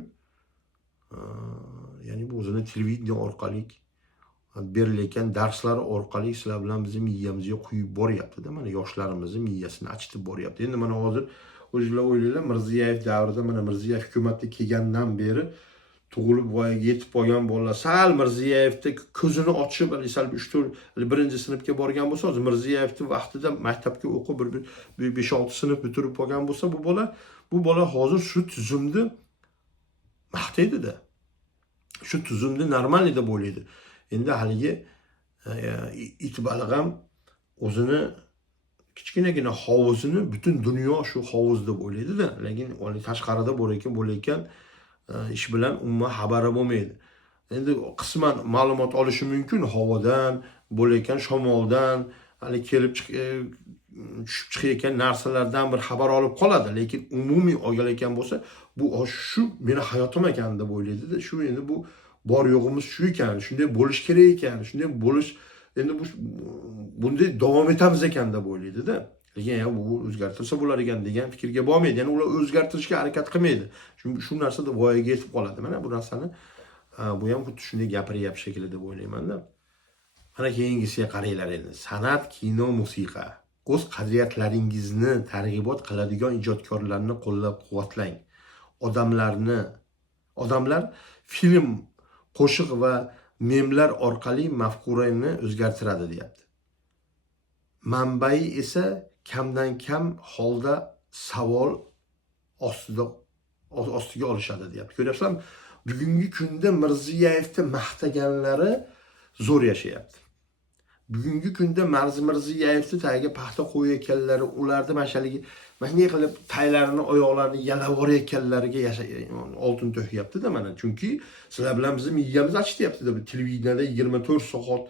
ya'ni bu o'zini televideniya orqali berilayotgan darslar orqali sizlar bilan bizni miyamizga quyib boryapti-da. Mana yoshlarimizni miyasini achitib boryapti. Endi mana hozir o'zinglar o'ylanglar, Mirziyoyev davrida, mana Mirziyoyev hukumatga kelgandan beri tug'ilib voyaga yetib qolgan bolalar sal Mirziyoyevda ko'zini ochib, sal 3-4 birinchi sinfga borgan bo'lsa, hozir Mirziyoyevning vaqtida maktabga o'qib 5-6 sinf bitirib qolgan bo'lsa, bu bola hozir shu tuzumni maqtaydi-da. Shu tuzumni normal deb o'ylaydi. Endi haligi it baliq ham o'zini kichkinagina hovuzini butun dunyo shu hovuz deb o'ylaydi-da, lekin tashqarida bo'layotgan ish bilan umuman xabari bo'lmaydi. Endi qisman ma'lumot olishi mumkin havodan, bo'layotgan shamoldan, hali kelib tushib chiqayotgan narsalardan bir xabar olib qoladi, lekin umumiy olgan bo'lsa, bu shu meni hayotim ekan deb o'ylaydi-da. Shu endi bu bor yo'g'imiz shu ekan, shunday bo'lish kerak ekan, shunday bo'lish, endi bunday davom etamiz ekan deb o'ylaydi-da. Lekin bu o'zgartirsa bo'lar ekan degan fikrga bormaydi. Ya'ni ular o'zgartirishga harakat qilmaydi. Shu narsada voyaga yetib qoladi. Mana bu narsani bu ham xuddi shunday gapiryapti shekilli deb o'ylayman-da. Mana keyingisiga qaranglar endi. San'at, kino, musiqa. O'z qadriyatlaringizni targ'ibot qiladigan ijodkorlarni qo'llab-quvvatlang. Odamlar film, qo'shiq va memlar orqali mafkurani o'zgartiradi deyapti. Manbai esa kamdan kam holda savol ostiga olishadi deyapti. Ko'ryapsizlarmi? Bugungi kunda Mirziyoyevni maqtaganlari zo'r yashayapti. Bugungi kunda Mirziyoyevni tagiga paxta qo'yayotganlari, ularni mashaligi mana qilib taylarini, oyoqlarini yalab borayotganlariga oltin to'kyapti-da mana. Chunki sizlar bilan bizni miyamiz achityapti-da. Televideniyada 24 soat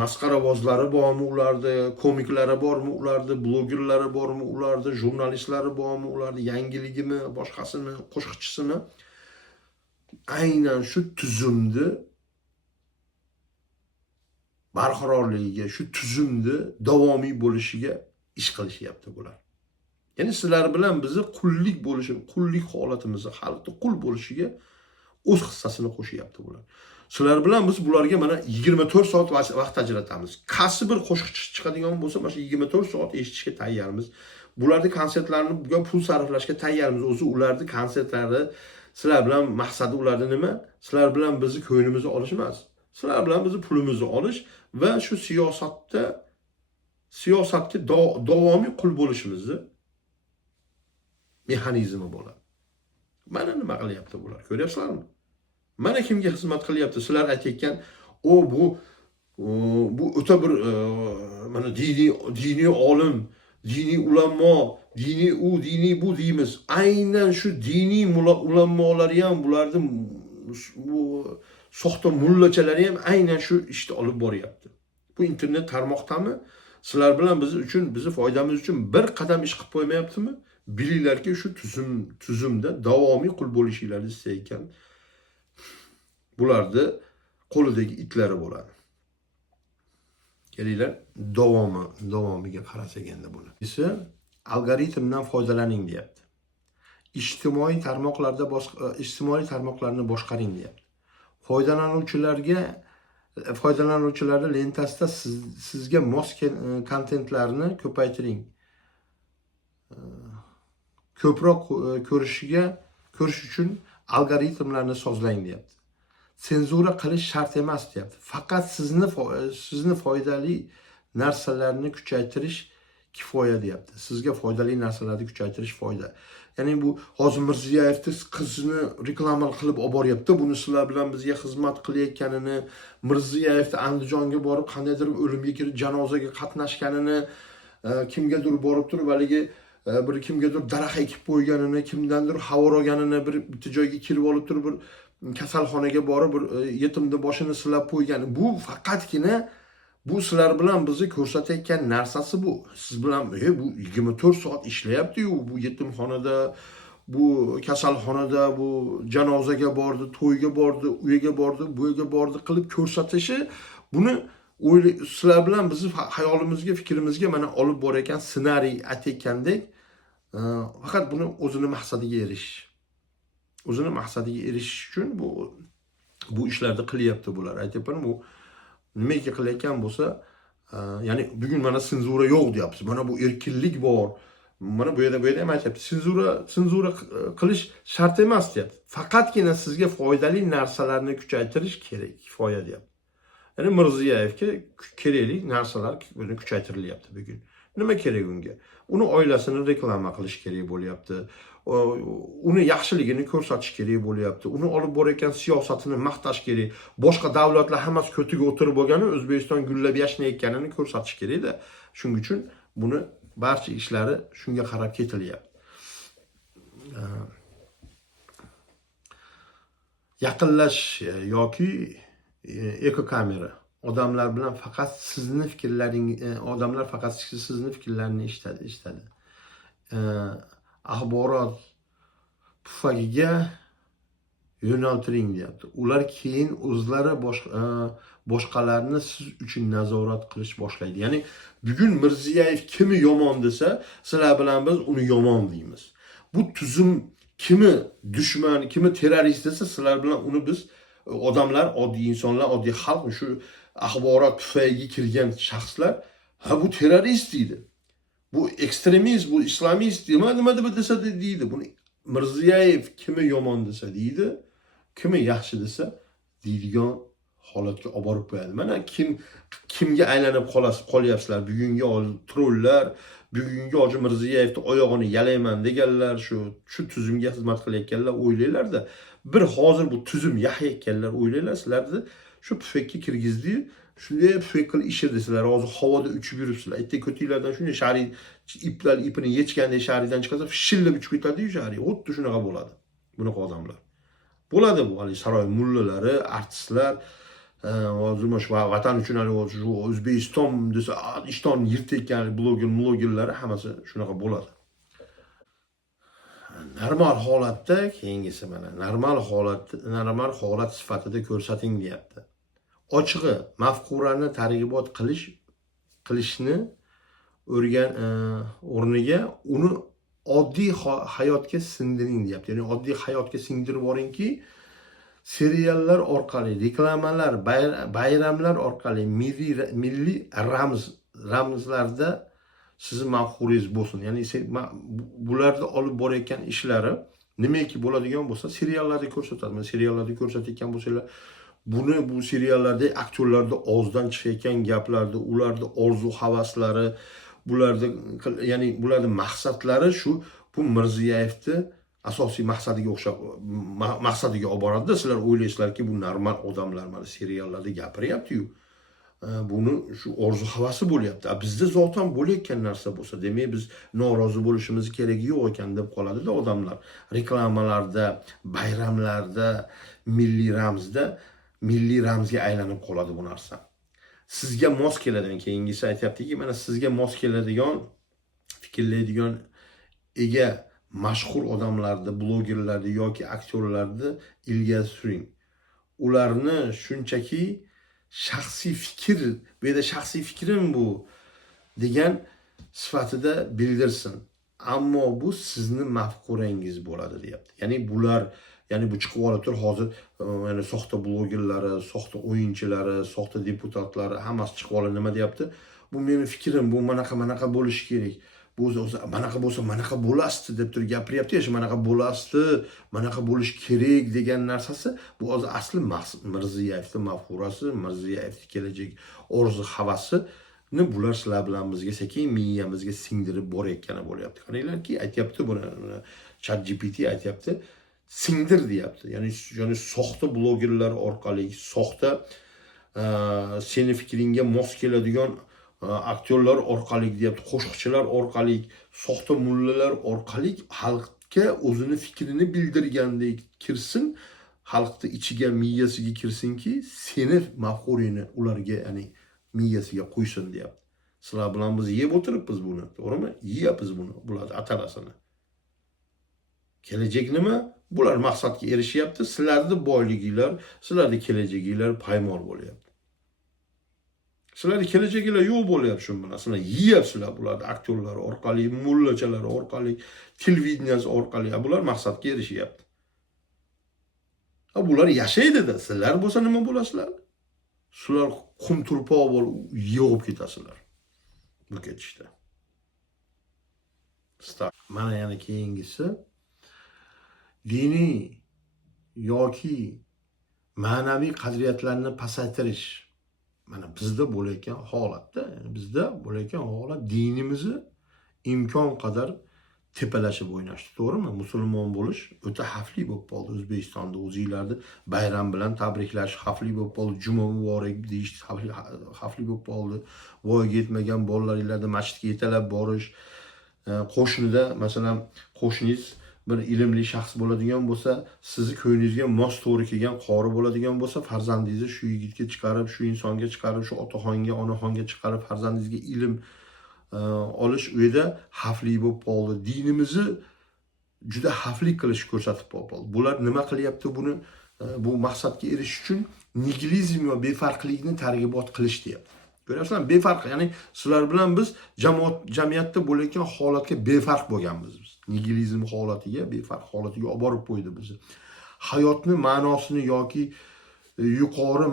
masqaravozlari bormi ularda, komiklari bormi ularda, blogerlari bormi ularda, jurnalistlari bormi ularda, yangiligimi, boshqasimi, qo'shiqchisimi, aynan shu tuzumni barqarorligiga, shu tuzumni davomiy bo'lishiga ish qilishyapti bular. Ya'ni sizlar bilan bizni qullik holatimizni, xalqni qul bo'lishiga o'z hissasini qo'shyapti bular. Sizlar bilan biz bularga mana 24 soat vaqt ajratamiz. Qaysi bir qo'shiqchi chiqadigan bo'lsa, mana shu 24 soat eshitishga tayyormiz. Bularni konsertlarini buga pul sarflashga tayyormiz. O'zi ularni konsertlari sizlar bilan maqsadi ularni nima? Sizlar bilan bizni ko'nglimizni olish emas. Sizlar bilan bizni pulimizni olish va shu siyosatga davomiy qul bo'lishimizni mexanizmi bo'ladi. Mana nima qilyapti bular, ko'ryapsizlarmi? Mana kimga xizmat qilyapti? Sizlar aytayotgan, bu o'ta bir mana diniy olim, diniy ulamo, diniy bu deymiz. Aynan shu diniy ulamolar ham, bularni bu soxta mullachalari ham aynan shu ishni olib boryapti. Bu internet tarmoqdami? Sizlar bilan bizni foydamiz uchun bir qadam ish qilib qo'ymayaptimi? Bilinglarki, shu tuzumda davomiy qul bo'lishinglarni istayotgan bularni qo'lidagi itlari bo'ladi. Kelinglar, davomiga qarasak endi buni. Esa algoritmdan foydalaning deyapti. Ijtimoiy tarmoqlarni boshqaring deyapti. Foydalanuvchilarni lentasida sizga mos kontentlarni ko'paytiring. Ko'proq ko'rish uchun algoritmlarni sozlang deyapti. Senzura qilish shart emas deyapti. Faqat sizni foydali narsalarni kuchaytirish kifoya deyapti. Sizga foydali narsalarni kuchaytirish foyda. Ya'ni bu hozir Mirziyoyevni qizini reklama qilib olib boryapti. Buni sizlar bilan bizga xizmat qilayotganini, Mirziyoyevni Andijonga borib qandaydir o'limga kirib janozaga qatnashganini, kimgadir borib turib haligi bir kimgadir daraxt ekib qo'yganini, kimdandir xabar olganini, bir joyga kirib olib turib bir kasalxonaga borib bir yetimni boshini silab qo'ygani. Bu faqatgina bu sizlar bilan bizni ko'rsatayotgan narsasi bu. Siz bilan bu 24 soat ishlayapti-yu, bu yetimxonada, bu kasalxonada, bu janozaga bordi, to'yga bordi, uyiga bordi, bu yerga bordi qilib ko'rsatishi, buni sizlar bilan bizni hayolimizga, fikrimizga mana olib borayotgan ssenariy aytayotgandek, faqat buni o'zini maqsadiga erishish uchun bu ishlarni qilyapti bular. Aytyapman, bu nimaga qilayotgan bo'lsa, ya'ni bugun mana senzura yo'q deyapsiz. Mana bu erkinlik bor. Mana bu yerda ham aytyapti. Senzura qilish shart emas deyapti. Faqatgina sizga foydali narsalarni kuchaytirish kerak, kifoya deyapti. Ya'ni Mirziyoyevga kerakli narsalar buni kuchaytirilyapti bugun. Nima kerak unga? Uni oilasini reklama qilish kerak bo'lyapti. Uni yaxshiligini ko'rsatish kerak bo'lyapti. Uni olib borayotgan siyosatini maqtash kerak. Boshqa davlatlar hammasi ko'tiga o'tirib bo'lgani, O'zbekiston gullab yashnayotganini ko'rsatish kerak-da. Shuning uchun buni barcha ishlari shunga qarab ketilyapti. Yaqinlash yoki ekokamera. Odamlar faqat sizni fikrlarini eshitadi. Axborot pufagiga yo'naltiring deyapti. Ular keyin o'zlari boshqalarni siz uchun nazorat qilish boshlaydi. Ya'ni bugun Mirziyoyev kimi yomon desa, sizlar bilan biz uni yomon deymiz. Bu tuzum kimi dushman, kimi terrorist desa, sizlar bilan uni biz odamlar, oddiy insonlar, oddiy xalq shu axborot pufagiga kirgan shaxslar, bu terrorist deydi. Bu ekstremist, bu islamist, nima deb desa deydi. Buni Mirziyoyev kimi yomon desa deydi, kimi yaxshi desa deydigan holatga olib borib qo'yadi. Mana kimga aylanib qolyapsizlar? Bugungi trollar, bugungi Hoji Mirziyoyevni oyog'ini yalayman deganlar, shu tuzumga xizmat qilayotganlar o'ylaylar-da. Bir hozir bu tuzum yaxayotganlar o'ylaylar, sizlarni shu pufakka kirgizdi. Shunday pufak qilib ishirdi sizlar. Hozir havoda uchib yuribsizlar. Aytdi ko'tinglardan shunday shari ipini yechganda sharidan chiqsa, shillab uchib ketadi-yu shari. Xuddi shunaqa bo'ladi. Bunaqa odamlar. Bo'ladi bu hali saroy mullalari, artistlar, hozir shu vatan uchun shu O'zbekiston desa, ishton yirtayotgan blogerlar hammasi shunaqa bo'ladi. Normal holatda keyingisi mana normal holat sifatida ko'rsating deyapti. Ochig'i mafkurani targ'ibot qilishni o'rniga uni oddiy hayotga singdiring deyapti. Ya'ni oddiy hayotga singdirib boringki, seriallar orqali, reklamalar, bayramlar orqali milliy ramzlarda sizni mafhuringiz bo'lsin. Ya'ni bularda olib borayotgan ishlari nimaki bo'ladigan bo'lsa, seriallarda ko'rsatadi. Men seriallarda ko'rsatayotgan bo'lsalar, bu seriallarda aktyorlarda og'zidan chiqayotgan gaplarda, ularda orzu havaslari, bularda maqsadlari shu, bu Mirziyoyevni asosiy maqsadiga o'xshab maqsadiga olib boradida. Sizlar o'ylaysizlarki, bu normal odamlar mana seriallarda gapiryapti-yu. Buni shu orzu havasi bo'lyapti. Bizda zotan bo'layotgan narsa bo'lsa, demak biz norozi bo'lishimiz keragi yo'q ekan deb qoladida odamlar. Reklamalarda, bayramlarda, milliy ramzga aylanib qoladi bu narsa. Sizga mos keladigan, keyingisi aytayaptiki, mana sizga mos keladigan, fikrlaydigan ega mashhur odamlarni, blogerlarni yoki aktyorlarni ilgari suring. Ularni shunchaki shaxsiy fikr, bu yerda shaxsiy fikrim bu degan sifatida bildirsin. Ammo bu sizni mafkurangiz bo'ladi deyapti. Ya'ni bular, bu chiqib olib tur hozir, ya'ni soxta blogerlari, soxta o'yinchilari, soxta deputatlari hammasi chiqib olib nima deyapti? Bu meni fikrim, bu manaqa bo'lishi kerak. Bu o'zi manaqa bo'lsa, manaqa bo'lasdi deb turib gapiryapti. Shu manaqa bo'lasdi, manaqa bo'lish kerak degan narsasi bu o'zi asli Mirziyoyevning mafhurasi, Mirziyoyevning kelajak orzu havasini bular sizlar bilan bizga sekin miyamizga singdirib borayotgani bo'lyapti. Qaranglarki, aytayapti buni ChatGPT aytayapti. Singdir deyapti. Ya'ni soxta blogerlar orqali, soxta seni fikringga mos keladigan aktyorlar orqali deyapti, qo'shiqchilar orqali, soxta mullalar orqali xalqqa o'zini fikrini bildirgandek kirsin, xalqning ichiga, miyasiga kirsinki, seni mafhuringni ularga, ya'ni miyasiga qo'ysin deyapti. Sizlar bilan biz yeb o'tiribmiz buni, to'g'rimi? Yeyapmiz buni, bularni atarasini. Kelajak nima? Bular maqsadga erishyapti. Sizlarning boyliginglar, sizlarning kelajaginglar paymol bo'lyapti. Sizlarning kelajaginglar yo'q bo'lyapti shu bilan. Sizlar yeyapsizlar bularni aktyorlar orqali, mullachalar orqali, televideniyasi orqali. Bular maqsadga erishyapti. Bular yashaydi-da. Sizlar bo'lsa nima bo'lasizlar? Sizlar qum turpoq bo'lib yig'ib ketasizlar. Bu ketishda. Mana yana keyingisi diniy yoki ma'naviy qadriyatlarni pasaytirish. Mana bizda bo'layotgan holatda, bizda bo'layotgan holat dinimizni imkon qadar tepalashib o'ynashdi, to'g'rimi? Musulmon bo'lish o'ta xavfli bo'lib qoldi. O'zbekistonda o'zinglarni bayram bilan tabriklash xavfli bo'lib qoldi. Juma muborak deyish xavfli bo'lib qoldi. Voyaga yetmagan bolalaringlarni masjidga yetalab borish, qo'shnida, masalan, qo'shningiz bir ilmli shaxs bo'ladigan bo'lsa, sizni ko'nglingizga mos to'g'ri kelgan qori bo'ladigan bo'lsa, farzandingizni shu yigitga chiqarib, shu insonga chiqarib, shu otaxonga, onaxonga chiqarib, farzandingizga ilm olish u yerda xavfli bo'lib qoldi. Dinimizni juda xavfli qilish ko'rsatib qoldi. Bular nima qilyapti buni? Bu maqsadga erishish uchun nihilizm va befarqlikni targ'ibot qilish deyapti. Ko'ryapsizlarmi? Befarq, ya'ni sizlar bilan biz jamiyatda bo'layotgan holatga befarq bo'lganmiz biz. Nihilizm holatiga, befarq holatiga olib borib qo'ydi bizni. Hayotni ma'nosini yoki yuqori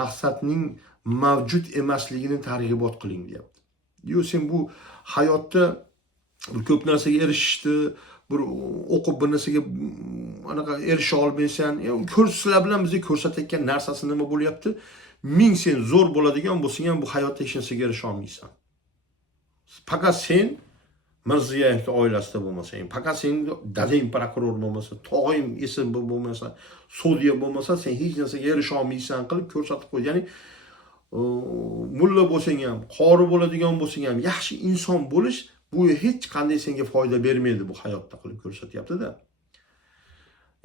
maqsadning mavjud emasligini targ'ibot qiling deyapti. Yo, sen bu hayotda ko'p narsaga erishishdi, bir o'qib bir narsaga anaqa erisha olmaysan. Sizlar bilan bizga ko'rsatayotgan narsasi nima bo'lyapti? Ming sen zo'r bo'ladigan bo'lsang ham bu hayotda hech narsaga erisha olmaysan. Faqat sen Mirziyoyevning oilasida bo'lmasang, faqat sen dadang prokuror bo'lmasa, tog'ing esi bo'lmasa, sudya bo'lmasa, sen hech narsaga erisha olmaysan qilib ko'rsatib qo'ydi. Ya'ni mulla bo'lsang ham, qori bo'ladigan bo'lsang ham, yaxshi inson bo'lish bu hech qanday senga foyda bermaydi bu hayotda qilib ko'rsatyapti-da.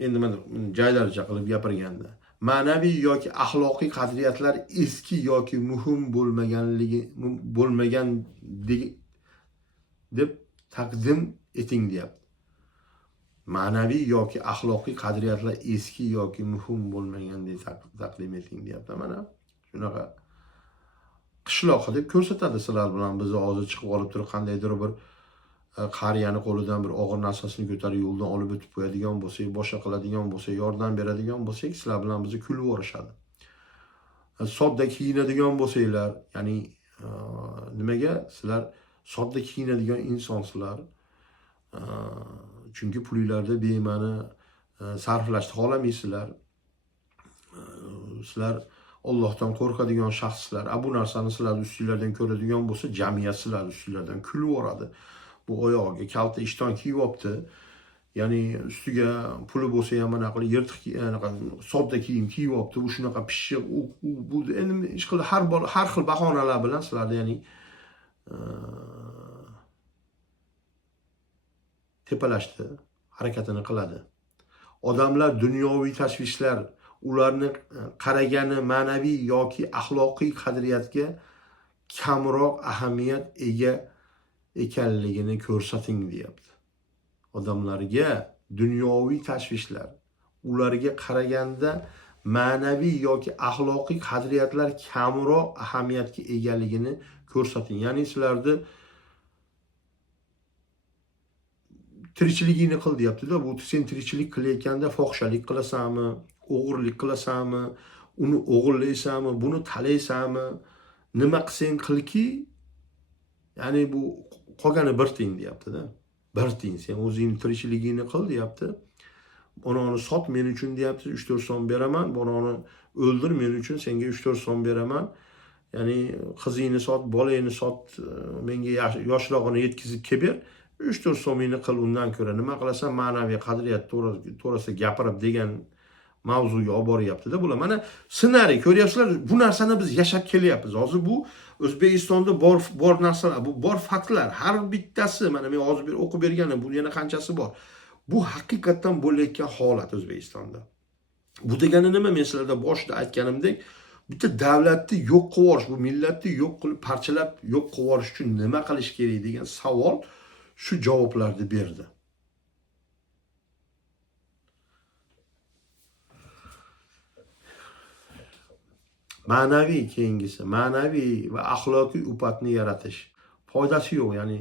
Endi mana joylaricha qilib gapirganda, ma'naviy yoki axloqiy qadriyatlar eski yoki muhim bo'lmagan deb taqdim eting deyapti. Ma'naviy yoki axloqiy qadriyatlar eski yoki muhim bo'lmagan deb taqdim eting deyapti. Mana shunaqa qishloqi deb ko'rsatadi sizlar bilan. Bizni hozir chiqib olib turib qandaydir bir qariyani qo'lidan bir og'ir narsasini ko'tarib yo'ldan olib o'tib qo'yadigan bo'lsak, boshqa qiladigan bo'lsak, yordam beradigan bo'lsak, sizlar bilan bizni kulib yuborishadi. Sodda kiyinadigan bo'lsanglar, ya'ni nimaga sizlar sodda kiyinadigan insonsizlar. Chunki pulinglarni bema'ni sarflashni xohlamaysizlar. Sizlar Allohdan qo'rqadigan shaxslar. Bu narsani sizlar ustinglardan ko'radigan bo'lsa, jamiyat sizlar ustinglardan kulib yuboradi. Bu oyog'iga kalta ishton kiyib olibdi. Ya'ni ustiga puli bo'lsa ham mana qilib yirtiq, anaqa sodda kiyim kiyib olibdi. Bu shunaqa pishiq, bu endi ish qilib har xil bahonalar bilan sizlarni ya'ni tepalashdi, harakatini qiladi. Odamlar dunyoviy tashvishlar, ularni qaragani ma'naviy yoki axloqiy qadriyatga kamroq ahamiyat ega ekanligini ko'rsating deyapti. Odamlarga dunyoviy tashvishlar, ularga qaraganda ma'naviy yoki axloqiy qadriyatlar kamroq ahamiyatga egaligini ko'rsating. Ya'ni sizlarni tirikchiligingni qil deyapti-da. Bu sen tirikchilik qilayotganda fohishalik qilasanmi, o'g'irlik qilasanmi, uni o'g'irlaysanmi, buni talaysanmi, nima qilsang qilki, ya'ni bu qolgani bir tiyin deyapti-da. Bir tiyin, sen o'zingning tirikchiligingni qil deyapti. Onani sot men uchun deyapti, 3-4 so'm beraman. Onani o'ldir men uchun, senga 3-4 so'm beraman. Ya'ni qizingni sot, bolangni sot, menga yoshrog'ini yetkazib kelib 3-4 so'mingni qil, undan ko'ra nima qilasan, ma'naviy qadriyat to'g'risida gapirib degan mavzuga olib boryapti-da bular. Mana ssenariy ko'ryapsizlar, bu narsani biz yashab kelyapmiz. Hozir bu O'zbekistonda bor narsalar, bu bor faktlar. Har bittasi, mana men hozir bir o'qib berganim, bu yana qanchasi bor. Bu haqiqatdan bo'layotgan holat O'zbekistonda. Bu degani nima? Men sizlarga boshida aytganimdek, bitta davlatni yo'q qilib yuborish, bu millatni yo'q qilib, parchalab yo'q qilib yuborish uchun nima qilish kerak degan savol shu javoblarni berdi. Ma'naviy keyingisi, ma'naviy va axloqiy upatni yaratish. Foydasi yo'q, ya'ni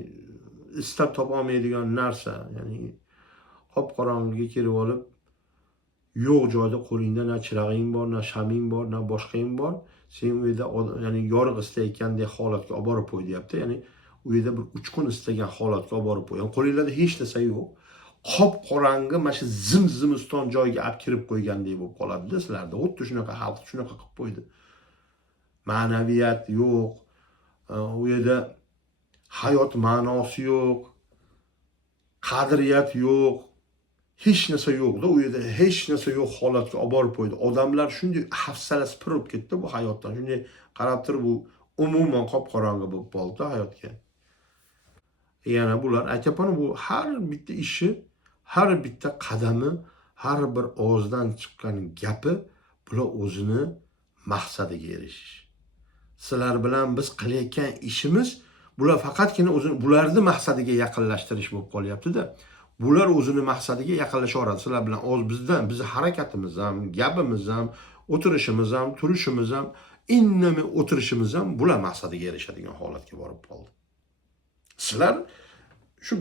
istab topa olmaydigan narsa, ya'ni qop-qorong'iga kirib olib, yo'q joyda qo'lingda na chirag'ing bor, na shaming bor, na boshqang bor. Sen u yerda ya'ni yorug' istayotgandek holatga olib borib qo'y deyapti. Ya'ni u yerda bir uchqun istagan holatga olib borib qo'ygan. Qo'lingizda hech narsa yo'q. Qop-qorong'i mana shu zim-zimiston joyga olib kirib qo'ygandek bo'lib qoladi-da sizlarda. Xuddi shunaqa xalq shunaqa qilib qo'ydi. Ma'naviyat yo'q. U yerda hayot ma'nosi yo'q. Qadriyat yo'q. Hech narsa yo'q-da, u yerda hech narsa yo'q holatga olib borib qo'ydi. Odamlar shunday hafsalasi pirib ketdi bu hayotdan. Shunday qarab turib, bu umuman qop-qorong'i bo'lib qoldi hayotga. Yana bular aytayapman, bu har bitta ishi, har bitta qadami, har bir og'izdan chiqqan gapi bular o'zini maqsadiga erishish. Sizlar bilan biz qilayotgan ishimiz bular faqatgina o'zini bularni maqsadiga yaqinlashtirish bo'lib qolyapti-da. Bular o'zini maqsadiga yaqinlashaveradi. Sizlar bilan bizni harakatimiz ham, gapimiz ham, o'tirishimiz ham, turishimiz ham, indamay o'tirishimiz ham bular maqsadiga erishadigan holatga borib qoldi. Sizlar shu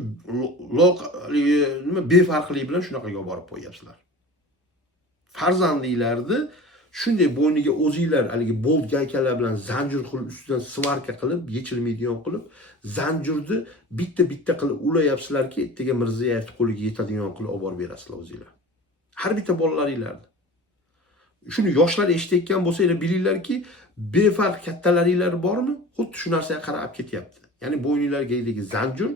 nima befarqlik bilan shunaqaga borib qo'yapsizlar. Farzandinglarni shunday bo'yniga o'zinglar haligi bolt gaykalar bilan zanjir qilib ustidan svarka qilib, yechilmaydigan qilib, zanjirni bitta qilib ulayapsizlarki, ertaga Mirziyoyevning qo'liga yetadigan qilib olib borib berasizlar o'zinglar. Har bitta bolalaringlarni. Shuni yoshlar eshitayotgan bo'lsanglar, bilinglarki, befarq kattalaringlar bormi? Xuddi shu narsaga qarab ketyapti. Ya'ni bo'yninglarga zanjir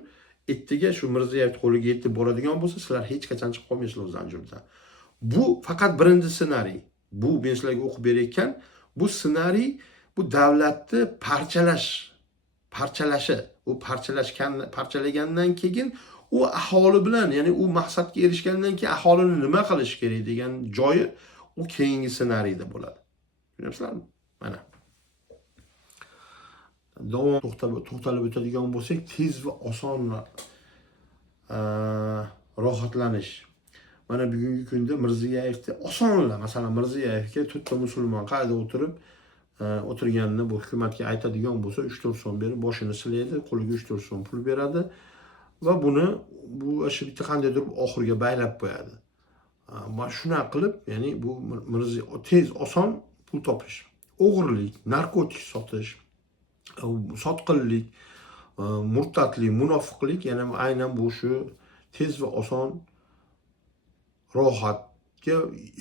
ertaga shu Mirziyoyevning qo'liga yetib boradigan bo'lsa, sizlar hech qachon chiqib qolmaysizlar zanjirdan. Bu faqat birinchi ssenariy. Bu men sizlarga o'qib berayotgan bu ssenariy, bu davlatni parchalashi, u parchalagandan keyin u aholi bilan, ya'ni u maqsadga erishgandan keyin aholini nima qilish kerak degan joyi u keyingi ssenariyda bo'ladi. Tushunasizlarmi? Mana. Davom to'xtalib o'tadigan bo'lsak, tez va oson rohatlanish. Mana bugungi kunda Mirziyoyevni osonlar, masalan Mirziyoyevga to'rtta musulmon qayda o'tirib o'tirganini bu hukumatga aytadigan bo'lsa 3-4 so'm berib boshini silaydi, qo'liga 3-4 so'm pul beradi va buni bu o'sha bitta qandaydir oxiriga baylab qo'yadi. Mana shunaqa qilib, ya'ni bu tez, oson pul topish, o'g'irlik, narkotik sotish, sotqinlik, murtadlik, munofiqlik, yana aynan bu shu tez va oson rohatga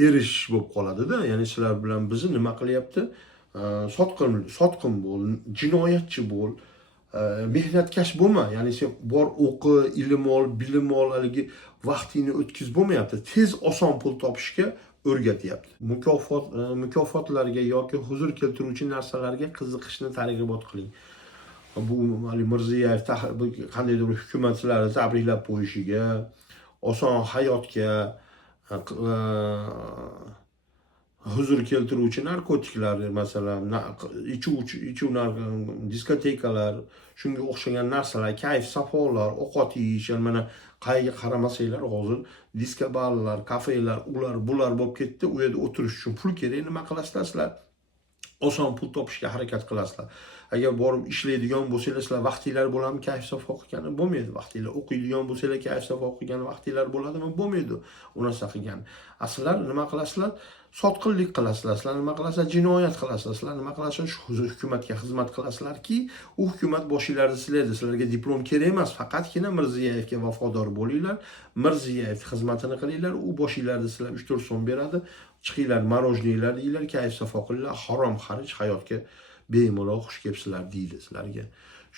erishish bo'lib qoladida. Ya'ni sizlar bilan bizni nima qilyapti? Sotqin bo'l, jinoyatchi bo'l, mehnatkash bo'lma. Ya'ni sen bor o'qi, ilm ol, bilim ol, haligi vaqtingni o'tkiz bo'lmayapti. Tez oson pul topishga o'rgatyapti. Mukofotlarga yoki huzur keltiruvchi narsalarga qiziqishni targ'ibot qiling. Bu Mirziyoyev qandaydir hukumatlarni tabriklab qo'yishiga, oson hayotga, huzur keltiruvchi narkotiklar, masalan, diskotekalar, shunga o'xshagan narsalar, kayf, safolar, ovqat yeyish, mana qayga qaramasanglar hozir disko barlar, kafelar, ular bular bo'lib ketdi. U yerda o'tirish uchun pul kerak. Nima qilasizlar sizlar? Oson pul topishga harakat qilasizlar. Agar borib ishlaydigan bo'lsanglar, sizlar vaqtinglar bo'ladimi? Kayf safo qilgani bo'lmaydi. Vaqtinglar o'qiydigan bo'lsanglar, kayf safo qilgani vaqtinglar bo'ladimi? Bo'lmaydi. Unasa qilgan. Sizlar nima qilasizlar? Sotqinlik qilasizlar. Sizlar nima qilasizlar? Jinoyat qilasizlar. Sizlar nima qilasizlar? Shu hukumatga xizmat qilasizlarki, u hukumat boshinglarni silaydi. Sizlarga diplom kerak emas, faqatgina Mirziyoyevga vafodor bo'linglar. Mirziyoyev xizmatini qilinglar. U boshinglarni silab 3-4 so'm beradi. Chiqinglar, marojniylar yeyinglar, kayf safo qilinglar, harom xarij hayotga bemalol xush kelibsizlar deydi sizlarga.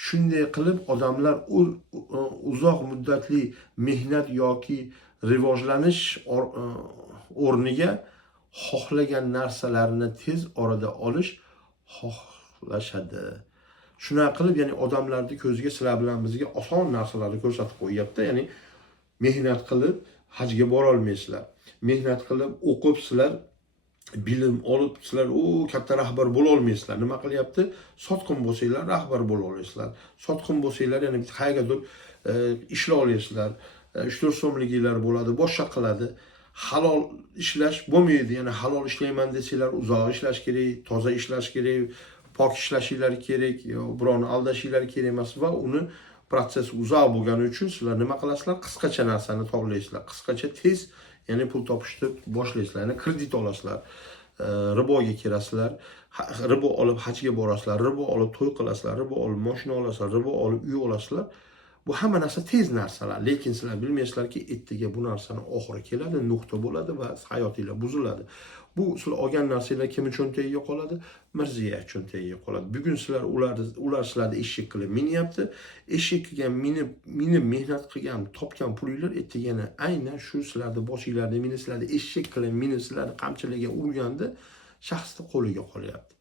Shunday qilib odamlar uzoq muddatli mehnat yoki rivojlanish o'rniga xohlagan narsalarini tez orada olish xohlashadi. Shunaqa qilib, ya'ni odamlarni ko'ziga sizlar bilan bizga oson narsalarni ko'rsatib qo'yyapti. Ya'ni mehnat qilib hajga bora olmaysizlar. Mehnat qilib o'qib sizlar bilim olib sizlar katta rahbar bo'la olmaysizlar. Nima qilyapti? Sotqin bo'lsanglar rahbar bo'la olasizlar. Sotqin bo'lsanglar, ya'ni qayergadir ishlay olasizlar. 3-4 so'mliginglar bo'ladi, boshqa qiladi. Halol ishlash bo'lmaydi. Ya'ni halol ishlayman desanglar, uzoq ishlash kerak, toza ishlash kerak, pok ishlashinglar kerak, birovni aldashinglar kerak emas va uni protsess uzoq bo'lgani uchun sizlar nima qilasizlar? Qisqacha narsani toplaysiz. Qisqacha tez, ya'ni pul topishni boshlaysizlar. Ya'ni kredit olasizlar, riboga kirasizlar, ribo olib hajga borasizlar, ribo olib to'y qilasizlar, ribo olib mashina olasizlar, ribo olib uy olasizlar. Bu hamma narsa tez narsalar, lekin sizlar bilmaysizlarki, ertaga bu narsani oxiri keladi, nuqta bo'ladi va hayotinglar buziladi. Bu sizlar olgan narsalar kimning cho'ntagiga qoladi? Mirziyoyev cho'ntagiga qoladi. Bugun sizlar ular sizlarni eshak qilib minyapti. Eshak qilgan minib mehnat qilgan, topgan pulinglar ertagina aynan shu sizlarni boshinglarni minib, sizlarni eshak qilib minib, sizlarni qamchilarga urganda shaxsni qo'liga qolyapti.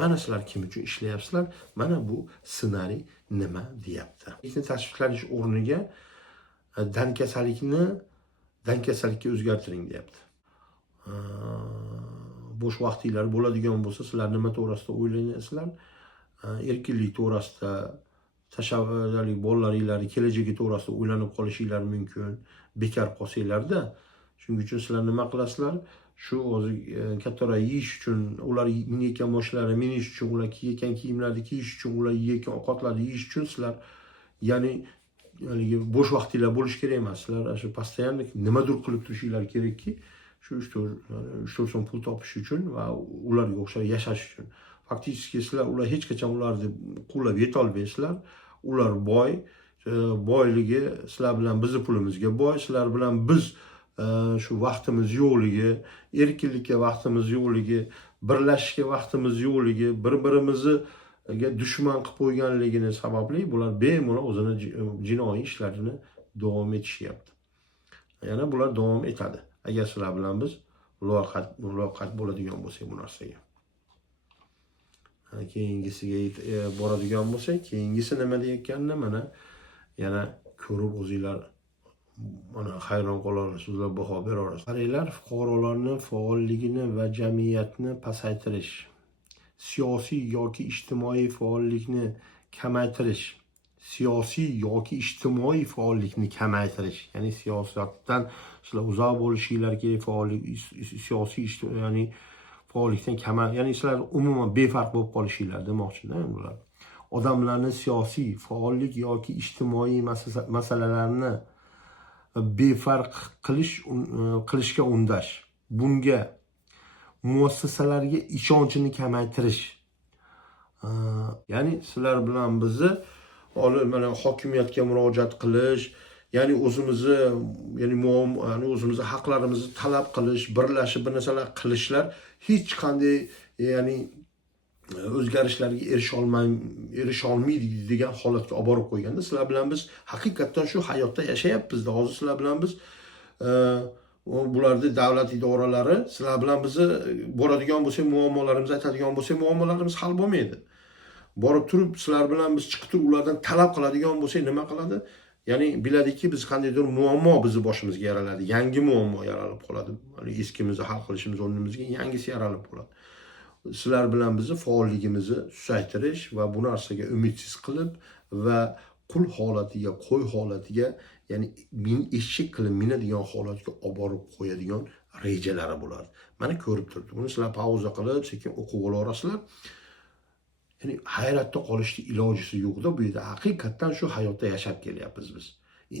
Mana sizlar kim uchun ishlayapsizlar? Mana bu ssenariy nima deyapti. Tashviqlanish o'rniga dankasalikka o'zgartiring deyapti. Bo'sh vaqtinglar bo'ladigan bo'lsa, sizlar nima to'g'risida o'ylaysizlar? Erkinlik to'g'risida, tashabbusli bolalaringlarning kelajagi to'g'risida o'ylanib qolishinglar mumkin. Bekor qolsanglarda, shuning uchun sizlar nima qilasizlar? Shu hozir kattalar yeyish uchun, ular minayotgan mashinalarni minish uchun, ular kiygan kiyimlarni kiyish uchun, ular yeyotgan ovqatlarni yeyish uchun sizlar, ya'ni bo'sh vaqtinglar bo'lish kerak emas. Sizlar shu постоянно nimadir qilib turishinglar kerakki, shu 3-4 so'm pul topish uchun va ularga o'xshab yashash uchun. Faktiski sizlar ular hech qachon ularni qo'llab yeta olmaysizlar. Ular boyligi sizlar bilan bizni pulimizga boy, sizlar bilan biz shu vaqtimiz yo'qligi, erkinlikka vaqtimiz yo'qligi, birlashishga vaqtimiz yo'qligi, bir-birimizga dushman qilib qo'yganligini sababli bular bemalol o'zini jinoiy ishlarini davom etishyapti. Yana bular davom etadi. Agar sizlar bilan biz muloqot bo'ladigan bo'lsak bu narsaga. Keyingisiga boradigan bo'lsak, keyingisi nima deyotganini mana yana ko'rib o'zinglar mana hayron qolarsiz, so'zlab baho berasiz. Qaranglar, fuqarolarning faolligini va jamiyatni pasaytirish, siyosiy yoki ijtimoiy faollikni kamaytirish, ya'ni siyosatdan sizlar uzoq bo'lishinglar kerak, siyosiy ya'ni faollikdan kamar, ya'ni sizlar umuman befarq bo'lib qolishinglar demoqchida ular. Odamlarni siyosiy faollik yoki ijtimoiy masalalarni befarq qilishga undash, bunga muassasalarga ishonchini kamaytirish. Ya'ni sizlar bilan bizni mana hokimiyatga murojaat qilish, ya'ni o'zimizni haqlarimizni talab qilish, birlashib bir narsalar qilishlar hech qanday ya'ni o'zgarishlarga erisha olmaydi degan holatga olib borib qo'yganda, sizlar bilan biz haqiqatdan shu hayotda yashayapmiz. Hozir sizlar bilan biz bularda davlat idoralari sizlar bilan bizni boradigan bo'lsak, muammolarimizni aytadigan bo'lsak, muammolarimiz hal bo'lmaydi. Borib turib sizlar bilan biz chiqib turib ulardan talab qiladigan bo'lsak, nima qiladi? Ya'ni biladiki biz qandaydir muammo bizni boshimizga yaraladi, yangi muammo yaralib qoladi. Eskimizni hal qilishimiz o'rnimizga yangisi yaralib qoladi. Sizlar bilan bizni faolligimizni susaytirish va bu narsaga umidsiz qilib va qul holatiga, qo'y holatiga, ya'ni eshik qilib minadigan holatga olib borib qo'yadigan rejalari bo'ladi. Mana ko'rib turibdi. Buni sizlar pauza qilib, sekin o'qib olasizlar. Ya'ni hayratda qolishni ilojisi yo'qda, bu yerda haqiqatdan shu hayotda yashab kelyapmiz biz.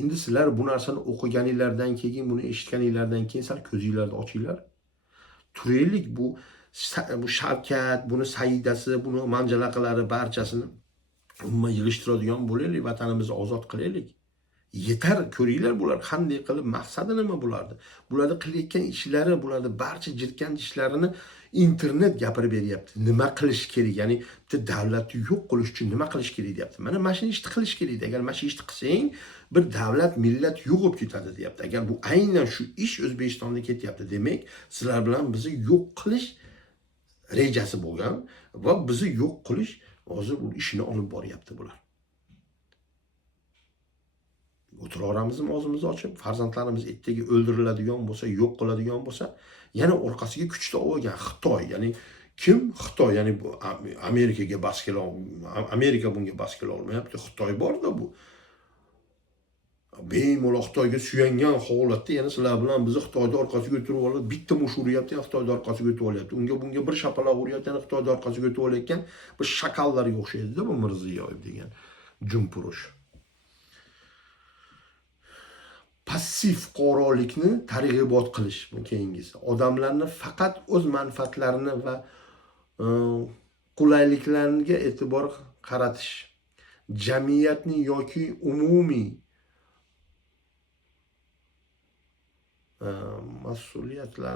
Endi sizlar bu narsani o'qiganinglardan keyin, buni eshitganinglardan keyin sal ko'zinglarni ochinglar. Turaylik, bu Shavkat, buni Saidasi, buni manjalaqalari barchasini umuman yig'ishtiradigan bo'laylik, vatanimizni ozod qilaylik. Yetar, ko'ringlar bular qanday qilib, maqsadi nima bulardi? Bularni qilayotgan ishlari, bularni barcha jirkan ishlarini internet gapirib beryapti. Nima qilish kerak? Ya'ni bitta davlatni yo'q qilish uchun nima qilish kerak deyapti. Mana mana shuni ishni qilish kerak. Agar mana shu ishni qilsang, bir davlat, millat yo'q bo'lib ketadi deyapti. Agar bu aynan shu ish O'zbekistonda ketyapti, demak, sizlar bilan bizni yo'q qilish rejasi bo'lgan va bizni yo'q qilish hozir bu ishni olib boryapti bular. O'tiraveramizmi og'zimizni ochib, farzandlarimiz ertaga o'ldiriladigan bo'lsa, yo'q qiladigan bo'lsa, yana orqasiga kuchli olgan Xitoy, ya'ni kim? Xitoy, ya'ni bu Amerikaga bas kela Amerika bunga bas kela olmayapti. Xitoy borda bu. Bemalol Xitoyga suyangan holatda yana sizlar bilan bizni Xitoyda orqasiga o'tirib olib, bitta mush uryapti, Xitoyda orqasiga o'tib olyapti. Unga bunga bir shapaloq uryapti, yana Xitoyda orqasiga o'tib olayotgan bir shakallarga o'xshaydi-da bu Mirziyoyev degan jumpurush. Passiv fuqarolikni targ'ibot qilish bu keyingisi. Odamlarni faqat o'z manfaatlarini va qulayliklariga e'tibor qaratish. Jamiyatni yoki umumiy mas'uliyatni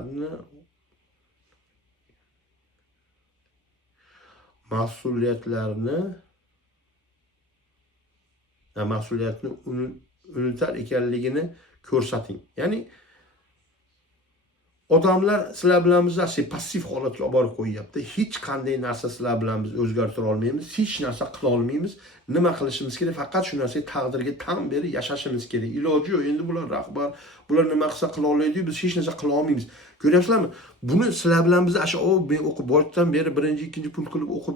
unutar ekanligini ko'rsating. Ya'ni odamlar sizlar bilan bizni passiv holatga olib borib qo'yyapti. Hech qanday narsa sizlar bilan biz o'zgartira olmaymiz, hech narsa qila olmaymiz. Nima qilishimiz kerak? Faqat shu narsaga taqdirga tan berib yashashimiz kerak. Iloji yo'q. Endi bular rahbar, bular nima qilsa qila oladi, biz hech narsa qila olmaymiz. Ko'ryapsizlarmi? Buni sizlar bilan biz men o'qib boshdan beri birinchi, ikkinchi pul qilib o'qib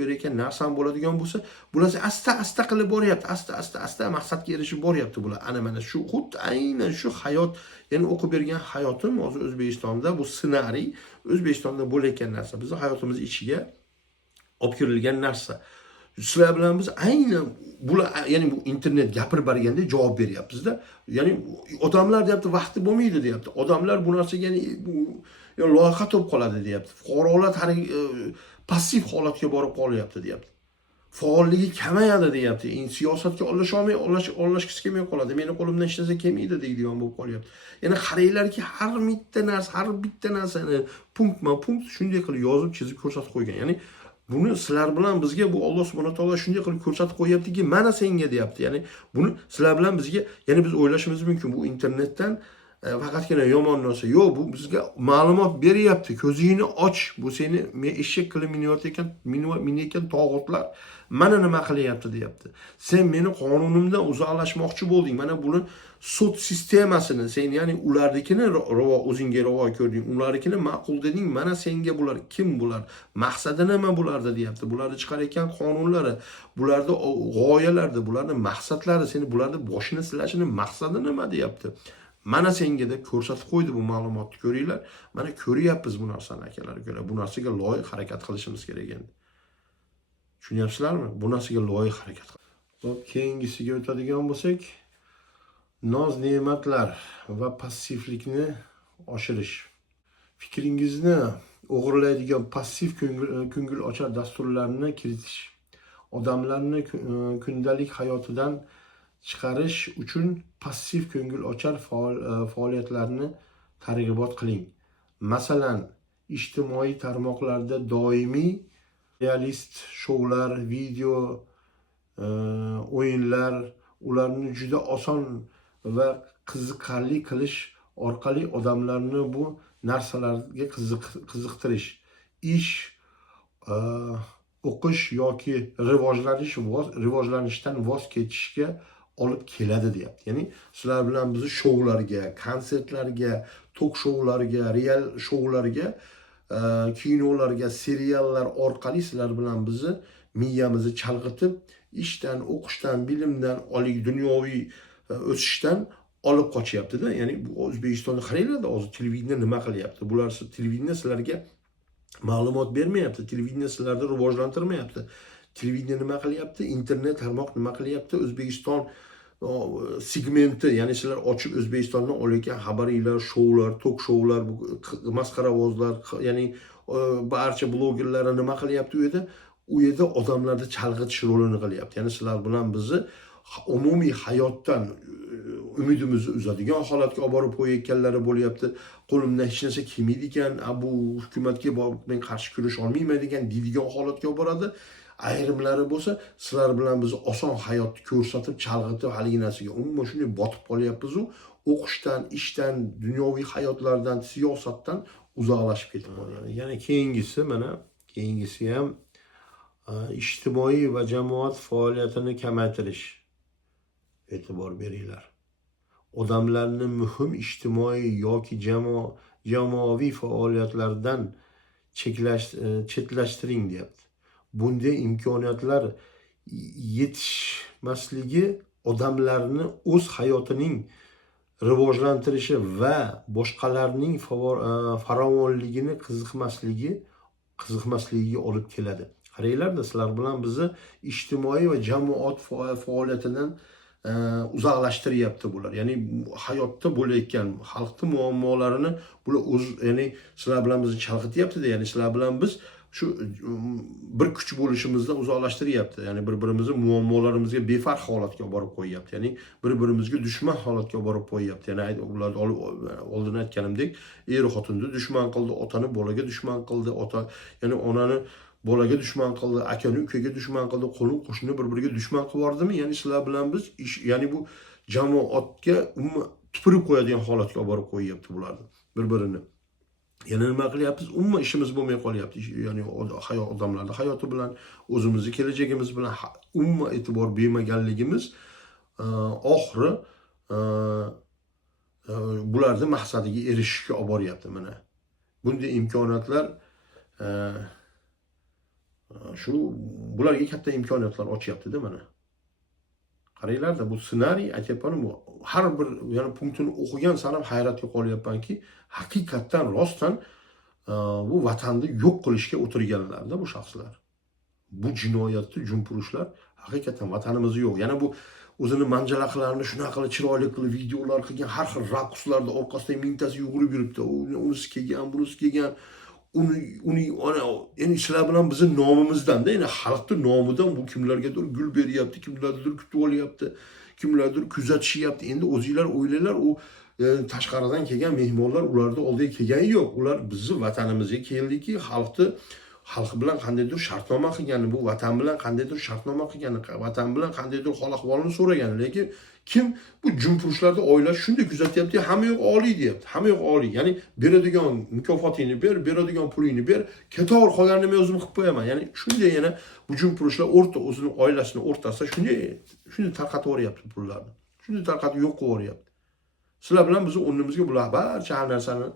berayotgan narsam bo'ladigan bo'lsa, bular asta qilib boryapti. Asta maqsadga erishib boryapti bular. Ana mana shu xuddi aynan shu hayot, ya'ni o'qib bergan hayotim hozir O'zbekistonda bu ssenariy O'zbekistonda bo'layotgan narsa. Bizning hayotimiz ichiga olib kirilgan narsa. Sizlar bilan biz aynan bular, ya'ni bu internet gapirib berganda javob beryapmiz-da. Ya'ni odamlar deyapti, vaqti bo'lmaydi deyapti. Odamlar bu narsaga ya'ni loyiha bo'lib qoladi deyapti. Fuqarolar passiv holatga borib qolyapti deyapti. Faolligi kamayadi deyapti. Siyosatga aralashgisi kelmay qoladi. Meni qo'limdan hech narsa kelmaydi deydigan bo'lib qolyapti. Ya'ni qaranglarki, har bitta narsani punkt shunday qilib yozib, chizib ko'rsatib qo'ygan. Ya'ni buni sizlar bilan bizga bu Alloh subhanahu taolo shunday qilib ko'rsatib qo'yaptiki, mana senga deyapti. Ya'ni buni sizlar bilan bizga, ya'ni biz o'ylashimiz mumkin, bu internetdan faqatgina yomon narsa. Yo'q, bu bizga ma'lumot beryapti. Ko'zingni och. Bu seni eshak qilib minayotgan tog'otlar mana nima qilyapti deyapti. Sen meni qonunimdan uzoqlashmoqchi bo'lding. Mana buni sud sistemasini sen, ya'ni ularnikini o'zingga ravo ko'rding, ularnikini ma'qul deding. Mana senga bular kim bular? Maqsadi nima bularda deyapti. Bularni chiqarayotgan qonunlari, bularda g'oyalardi, bularning maqsadlari, seni bularni boshini silashini maqsadi nima deyapti. Mana senga deb ko'rsatib qo'ydi bu ma'lumotni ko'ringlar. Mana ko'ryapmiz bu narsani akalar ukalar. Bu narsaga loyiq harakat qilishimiz kerak endi. Tushunyapsizlarmi? Bu narsaga loyiq harakat qil. Xo'p, keyingisiga o'tadigan bo'lsak, noz-ne'matlar va passivlikni oshirish. Fikringizni o'g'irlaydigan passiv ko'ngil ochar dasturlarni kiritish. Odamlarni kundalik hayotidan chiqarish uchun passiv ko'ngil ochar faoliyatlarni targ'ibot qiling. Masalan, ijtimoiy tarmoqlarda doimiy realist shoular, video o'yinlar, ularni juda oson va qiziqarli qilish orqali odamlarni bu narsalarga qiziqtirish, ish, o'qish yoki rivojlanishdan voz kechishga olib keladi deyapti. Ya'ni sizlar bilan bizni shoularga, konsertlarga, tok shoularga, real shoularga, kinolarga, seriallar orqali sizlar bilan bizni miyamizni chalg'itib, ishdan, o'qishdan, bilimdan, dunyoviy o'sishdan olib qochyapti-da. Ya'ni bu O'zbekistonda qaranglar, hozir televideniya nima qilyapti? Bular televideniya sizlarga ma'lumot bermayapti. Televideniya sizlarni rivojlantirmayapti. Televideniya nima qilyapti? Internet tarmoq nima qilyapti? O'zbekiston segmenti, ya'ni sizlar ochib O'zbekistondan olayotgan xabaringlar, shoular, tok shoular, masxaravozlar, ya'ni barcha blogerlar nima qilyapti u yerda odamlarni chalg'itish rolini qilyapti. Ya'ni sizlar bilan bizni umumiy hayotdan umidimizni uzadigan holatga olib borib qo'yayotganlari bo'lyapti. Qo'limdan hech narsa kelmaydi ekan, bu hukumatga men qarshi kurasha olmayman degan deydigan holatga olib boradi. Ayrimlari bo'lsa, sizlar bilan biz oson hayotni ko'rsatib, chalg'itib, haligi narsaga umuman shunday botib qolyapmiz-u, o'qishdan, ishdan, dunyoviy hayotlardan, siyosatdan uzoqlashib ketib qolgan. Yana keyingisi ham ijtimoiy va jamoat faoliyatini kamaytirish. E'tibor beringlar. Odamlarni muhim ijtimoiy yoki jamoaviy faoliyatlardan chetlashtiring deyapti. Bunday imkoniyatlar yetishmasligi odamlarni o'z hayotining rivojlantirishi va boshqalarning farovonligini qiziqmasligiga olib keladi. Qaranglar-da, sizlar bilan bizni ijtimoiy va jamoat faoliyatidan uzoqlashtiryapti bular. Ya'ni hayotda bo'layotgan xalqning muammolarini bular ya'ni sizlar bilan bizni chalg'ityapti-da, ya'ni sizlar bilan biz shu bir kuch bo'lishimizdan uzoqlashtiryapti. Ya'ni bir-birimizni muammolarimizga befarq holatga olib borib qo'yyapti. Ya'ni bir-birimizga dushman holatga olib borib qo'yyapti. Ya'ni ularni oldin aytganimdek, xotinni dushman qildi, otani bolaga dushman qildi, ya'ni onani bolaga dushman qildi, akani ukaga dushman qildi, qo'ni qo'shni bir-biriga dushman qilib yubordimi? Ya'ni sizlar bilan biz ya'ni bu jamoatga tupurib qo'yadigan holatga olib borib qo'yyapti bularni bir-birini. Yana nima qilyapmiz? Umuman ishimiz bo'lmay qolyapti. Ya'ni odamlarning hayoti bilan, o'zimizning kelajagimiz bilan umuman e'tibor bermaganligimiz oxiri bularning maqsadiga erishishga olib boryapti mana. Bunday imkoniyatlar bularga katta imkoniyatlar ochyapti-da mana. Qaranglar-da, bu ssenariy aytyapman, bu har bir yana punktini o'qigan saram hayratga qolyapmanki, haqiqatdan rostdan bu vatanni yo'q qilishga o'tirganlar-da bu shaxslar. Bu jinoyatni jumpurushlar haqiqatdan vatanimizni yo'q. Yana bu o'zini manjalaqlarini shunaqa qilib chiroyli qilib videolar qilgan, har xil raqslarda orqasida mingtasi yugurib yuribdi. Unisi kelgan, bunisi kelgan. Ya'ni sizlar bilan bizni nomimizdan-da, ya'ni xalqning nomidan bu kimlargadir gul beryapti, kimlardir kutib olyapti, kimlardir kuzatishyapti. Endi o'zingizlar o'ylanglar, u tashqaridan kelgan mehmonlar ularning oldiga kelgani yo'q. Ular bizni vatanimizga keldiki, xalq bilan qandaydir shartnoma qilgani, bu vatan bilan qandaydir shartnoma qilgani, vatan bilan qandaydir hol-ahvolini so'ragani, lekin kim bu jumpurushlarda oilalar shunday kuzatyapti, hamma yo'q oliy deyapti. Hamma yo'q oliy. Ya'ni beradigan mukofotingni beradigan pulingni ber, ketaver, qolganini men o'zim qilib qo'yaman. Ya'ni shunday yana bu jumpurushlar o'zini oilasini o'rtasida shunday tarqatib yuboryapti pullarni. Shunday tarqatib yo'q qilib yuboryapti. Sizlar bilan bizni o'rnimizga bular barcha har narsani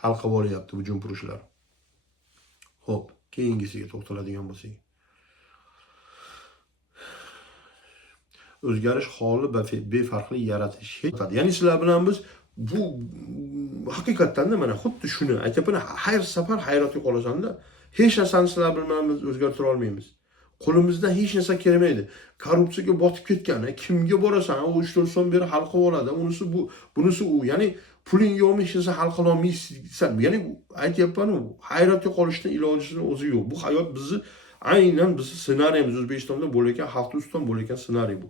hal qilib olyapti bu jumpurushlar. Xo'p, keyingisiga to'xtaladigan bo'lsak. O'zgarish holi va befarqlik yaratish. Ya'ni sizlar bilan biz bu haqiqatdan da mana xuddi shuni aytyapman, har safar hayratga qolasanda, hech narsani sizlar bilan biz o'zgartira olmaymiz. Qo'limizdan hech narsa kelmaydi. Korrupsiyaga botib ketgan, kimga borasan, u 3-4 so'm berib hal qilib oladi. Unisi bu, bunisi u. Ya'ni puling yo'qmi, hech narsa hal qila olmaysan. Ya'ni aytyapman-ku, hayratga qolishdan ilojisining o'zi yo'q. Bu hayot bizni aynan bizni ssenariyimiz, O'zbekistonda bo'layotgan, xalq ustidan bo'layotgan ssenariy bu.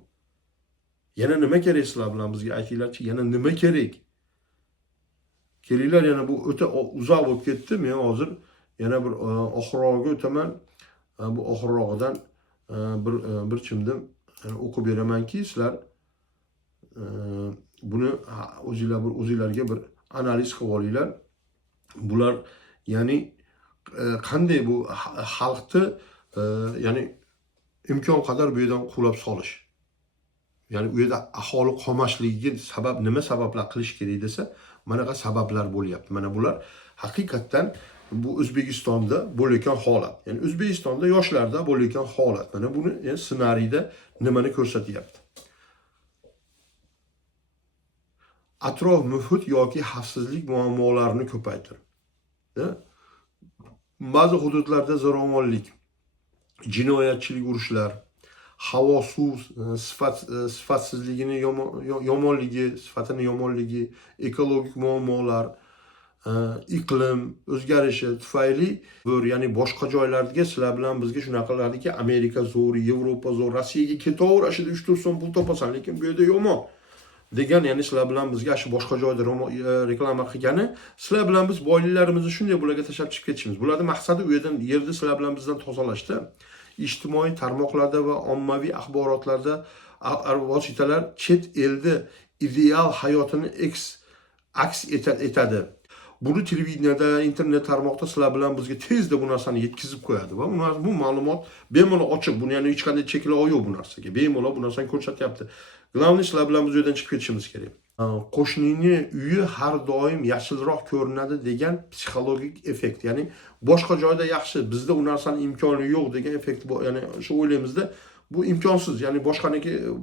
Yana nima kerak sizlar bilan bizga aytinglarchi, yana nima kerak? Kelinglar, yana bu o'ta uzoq bo'lib ketdi. Men hozir yana bir oxirroqqa o'taman. Bu oxirrog'idan bir chimdim o'qib beramanki, sizlar buni o'zinglarga bir analiz qilib olinglar. Bular ya'ni qanday bu xalqni ya'ni imkon qadar bu yerdan quvlab solish. Ya'ni u yerda aholi qolmasligiga sabab nima sabablar qilish kerak desa, manaqa sabablar bo'lyapti. Mana bular haqiqatdan bu O'zbekistonda bo'layotgan holat. Ya'ni O'zbekistonda yoshlarda bo'layotgan holat. Mana buni ssenariyda nimani ko'rsatyapti? Atrof muhit yoki xavfsizlik muammolarini ko'paytirib, ba'zi hududlarda zo'ravonlik, jinoyatchilik, urushlar, havo, suv sifatsizligini yomonligi, ekologik muammolar, iqlim o'zgarishi tufayli, ya'ni boshqa joylarga sizlar bilan bizga shunaqalardiki, Amerika zo'r, Yevropa zo'r, Rossiyaga ketaver, ashida 3-4 so'm pul topasan, lekin bu yerda yomon degan, ya'ni sizlar bilan bizga shu boshqa joyda reklama qilgani, sizlar bilan biz boyliklarimizni shunday bularga tashlab chiqib ketishimiz. Bularning maqsadi u yerdan, yerni sizlar bilan bizdan tozalashda, ijtimoiy tarmoqlarda va ommaviy axborotlarda vositalar chet elda ideal hayotini aks etadi. Buni televideniyada, internet tarmoqda sizlar bilan bizga tezda bu narsani yetkazib qo'yadi va bu ma'lumot bemalol ochiq. Buni ya'ni hech qanday cheklov yo'q bu narsaga. Bemalol bu narsani ko'rsatyapti. Glavoy sizlar bilan biz u yerdan chiqib ketishimiz kerak. Qo'shnining uyi har doim yashilroq ko'rinadi degan psixologik effekt. Ya'ni boshqa joyda yaxshi, bizda u narsaning imkoni yo'q degan effekt bor. Ya'ni shu o'ylaymizda, bu imkonsiz. Ya'ni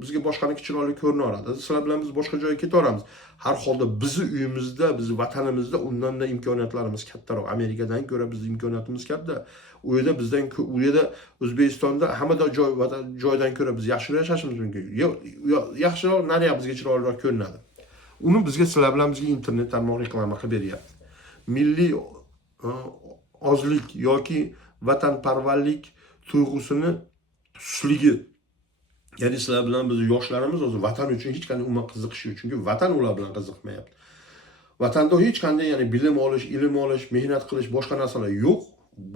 bizga boshqaniki chiroyli ko'rinaveradi. Sizlar bilan biz boshqa joyga ketaveramiz. Har holda bizni uyimizda, bizni vatanimizda undan-da imkoniyatlarimiz kattaroq. Amerikadan ko'ra bizning imkoniyatimiz katta. U yerda O'zbekistonda hamma joydan ko'ra biz yaxshiroq yashashimiz mumkin. Yaxshiroq, nariyoq bizga chiroyliroq ko'rinadi. Uni bizga sizlar bilan bizga internet tarmoq reklama qilib beryapti. Milliy ozlik yoki vatanparvarlik tuyg'usini susligi. Ya'ni sizlar bilan biz yoshlarimiz o'zi vatan uchun hech qanday umuman qiziqishi yo'q. Chunki vatan ular bilan qiziqmayapti. Vatanda hech qanday, ya'ni bilim olish, ilm olish, mehnat qilish, boshqa narsalar yo'q.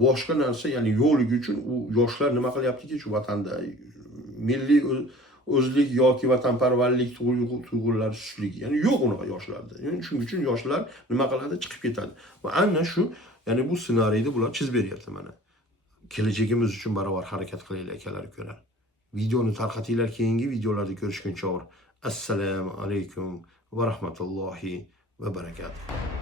Boshqa narsa, ya'ni yo'qligi uchun u yoshlar nima qilyaptiki, shu vatanda milliy o'zlik yoki vatanparvarlik tuyg'ulari susligi, ya'ni yo'q unaqa yoshlarda. Ya'ni shuning uchun yoshlar nima qiladi? Chiqib ketadi. Va ana shu, ya'ni bu ssenariyni bular chizib beryapti mana. Kelajagimiz uchun barobar harakat qilaylik akalar, ko'ra. Videoni tarqatinglar, keyingi videolarda ko'rishguncha. Assalomu alaykum va rahmatullohi va barakatuh.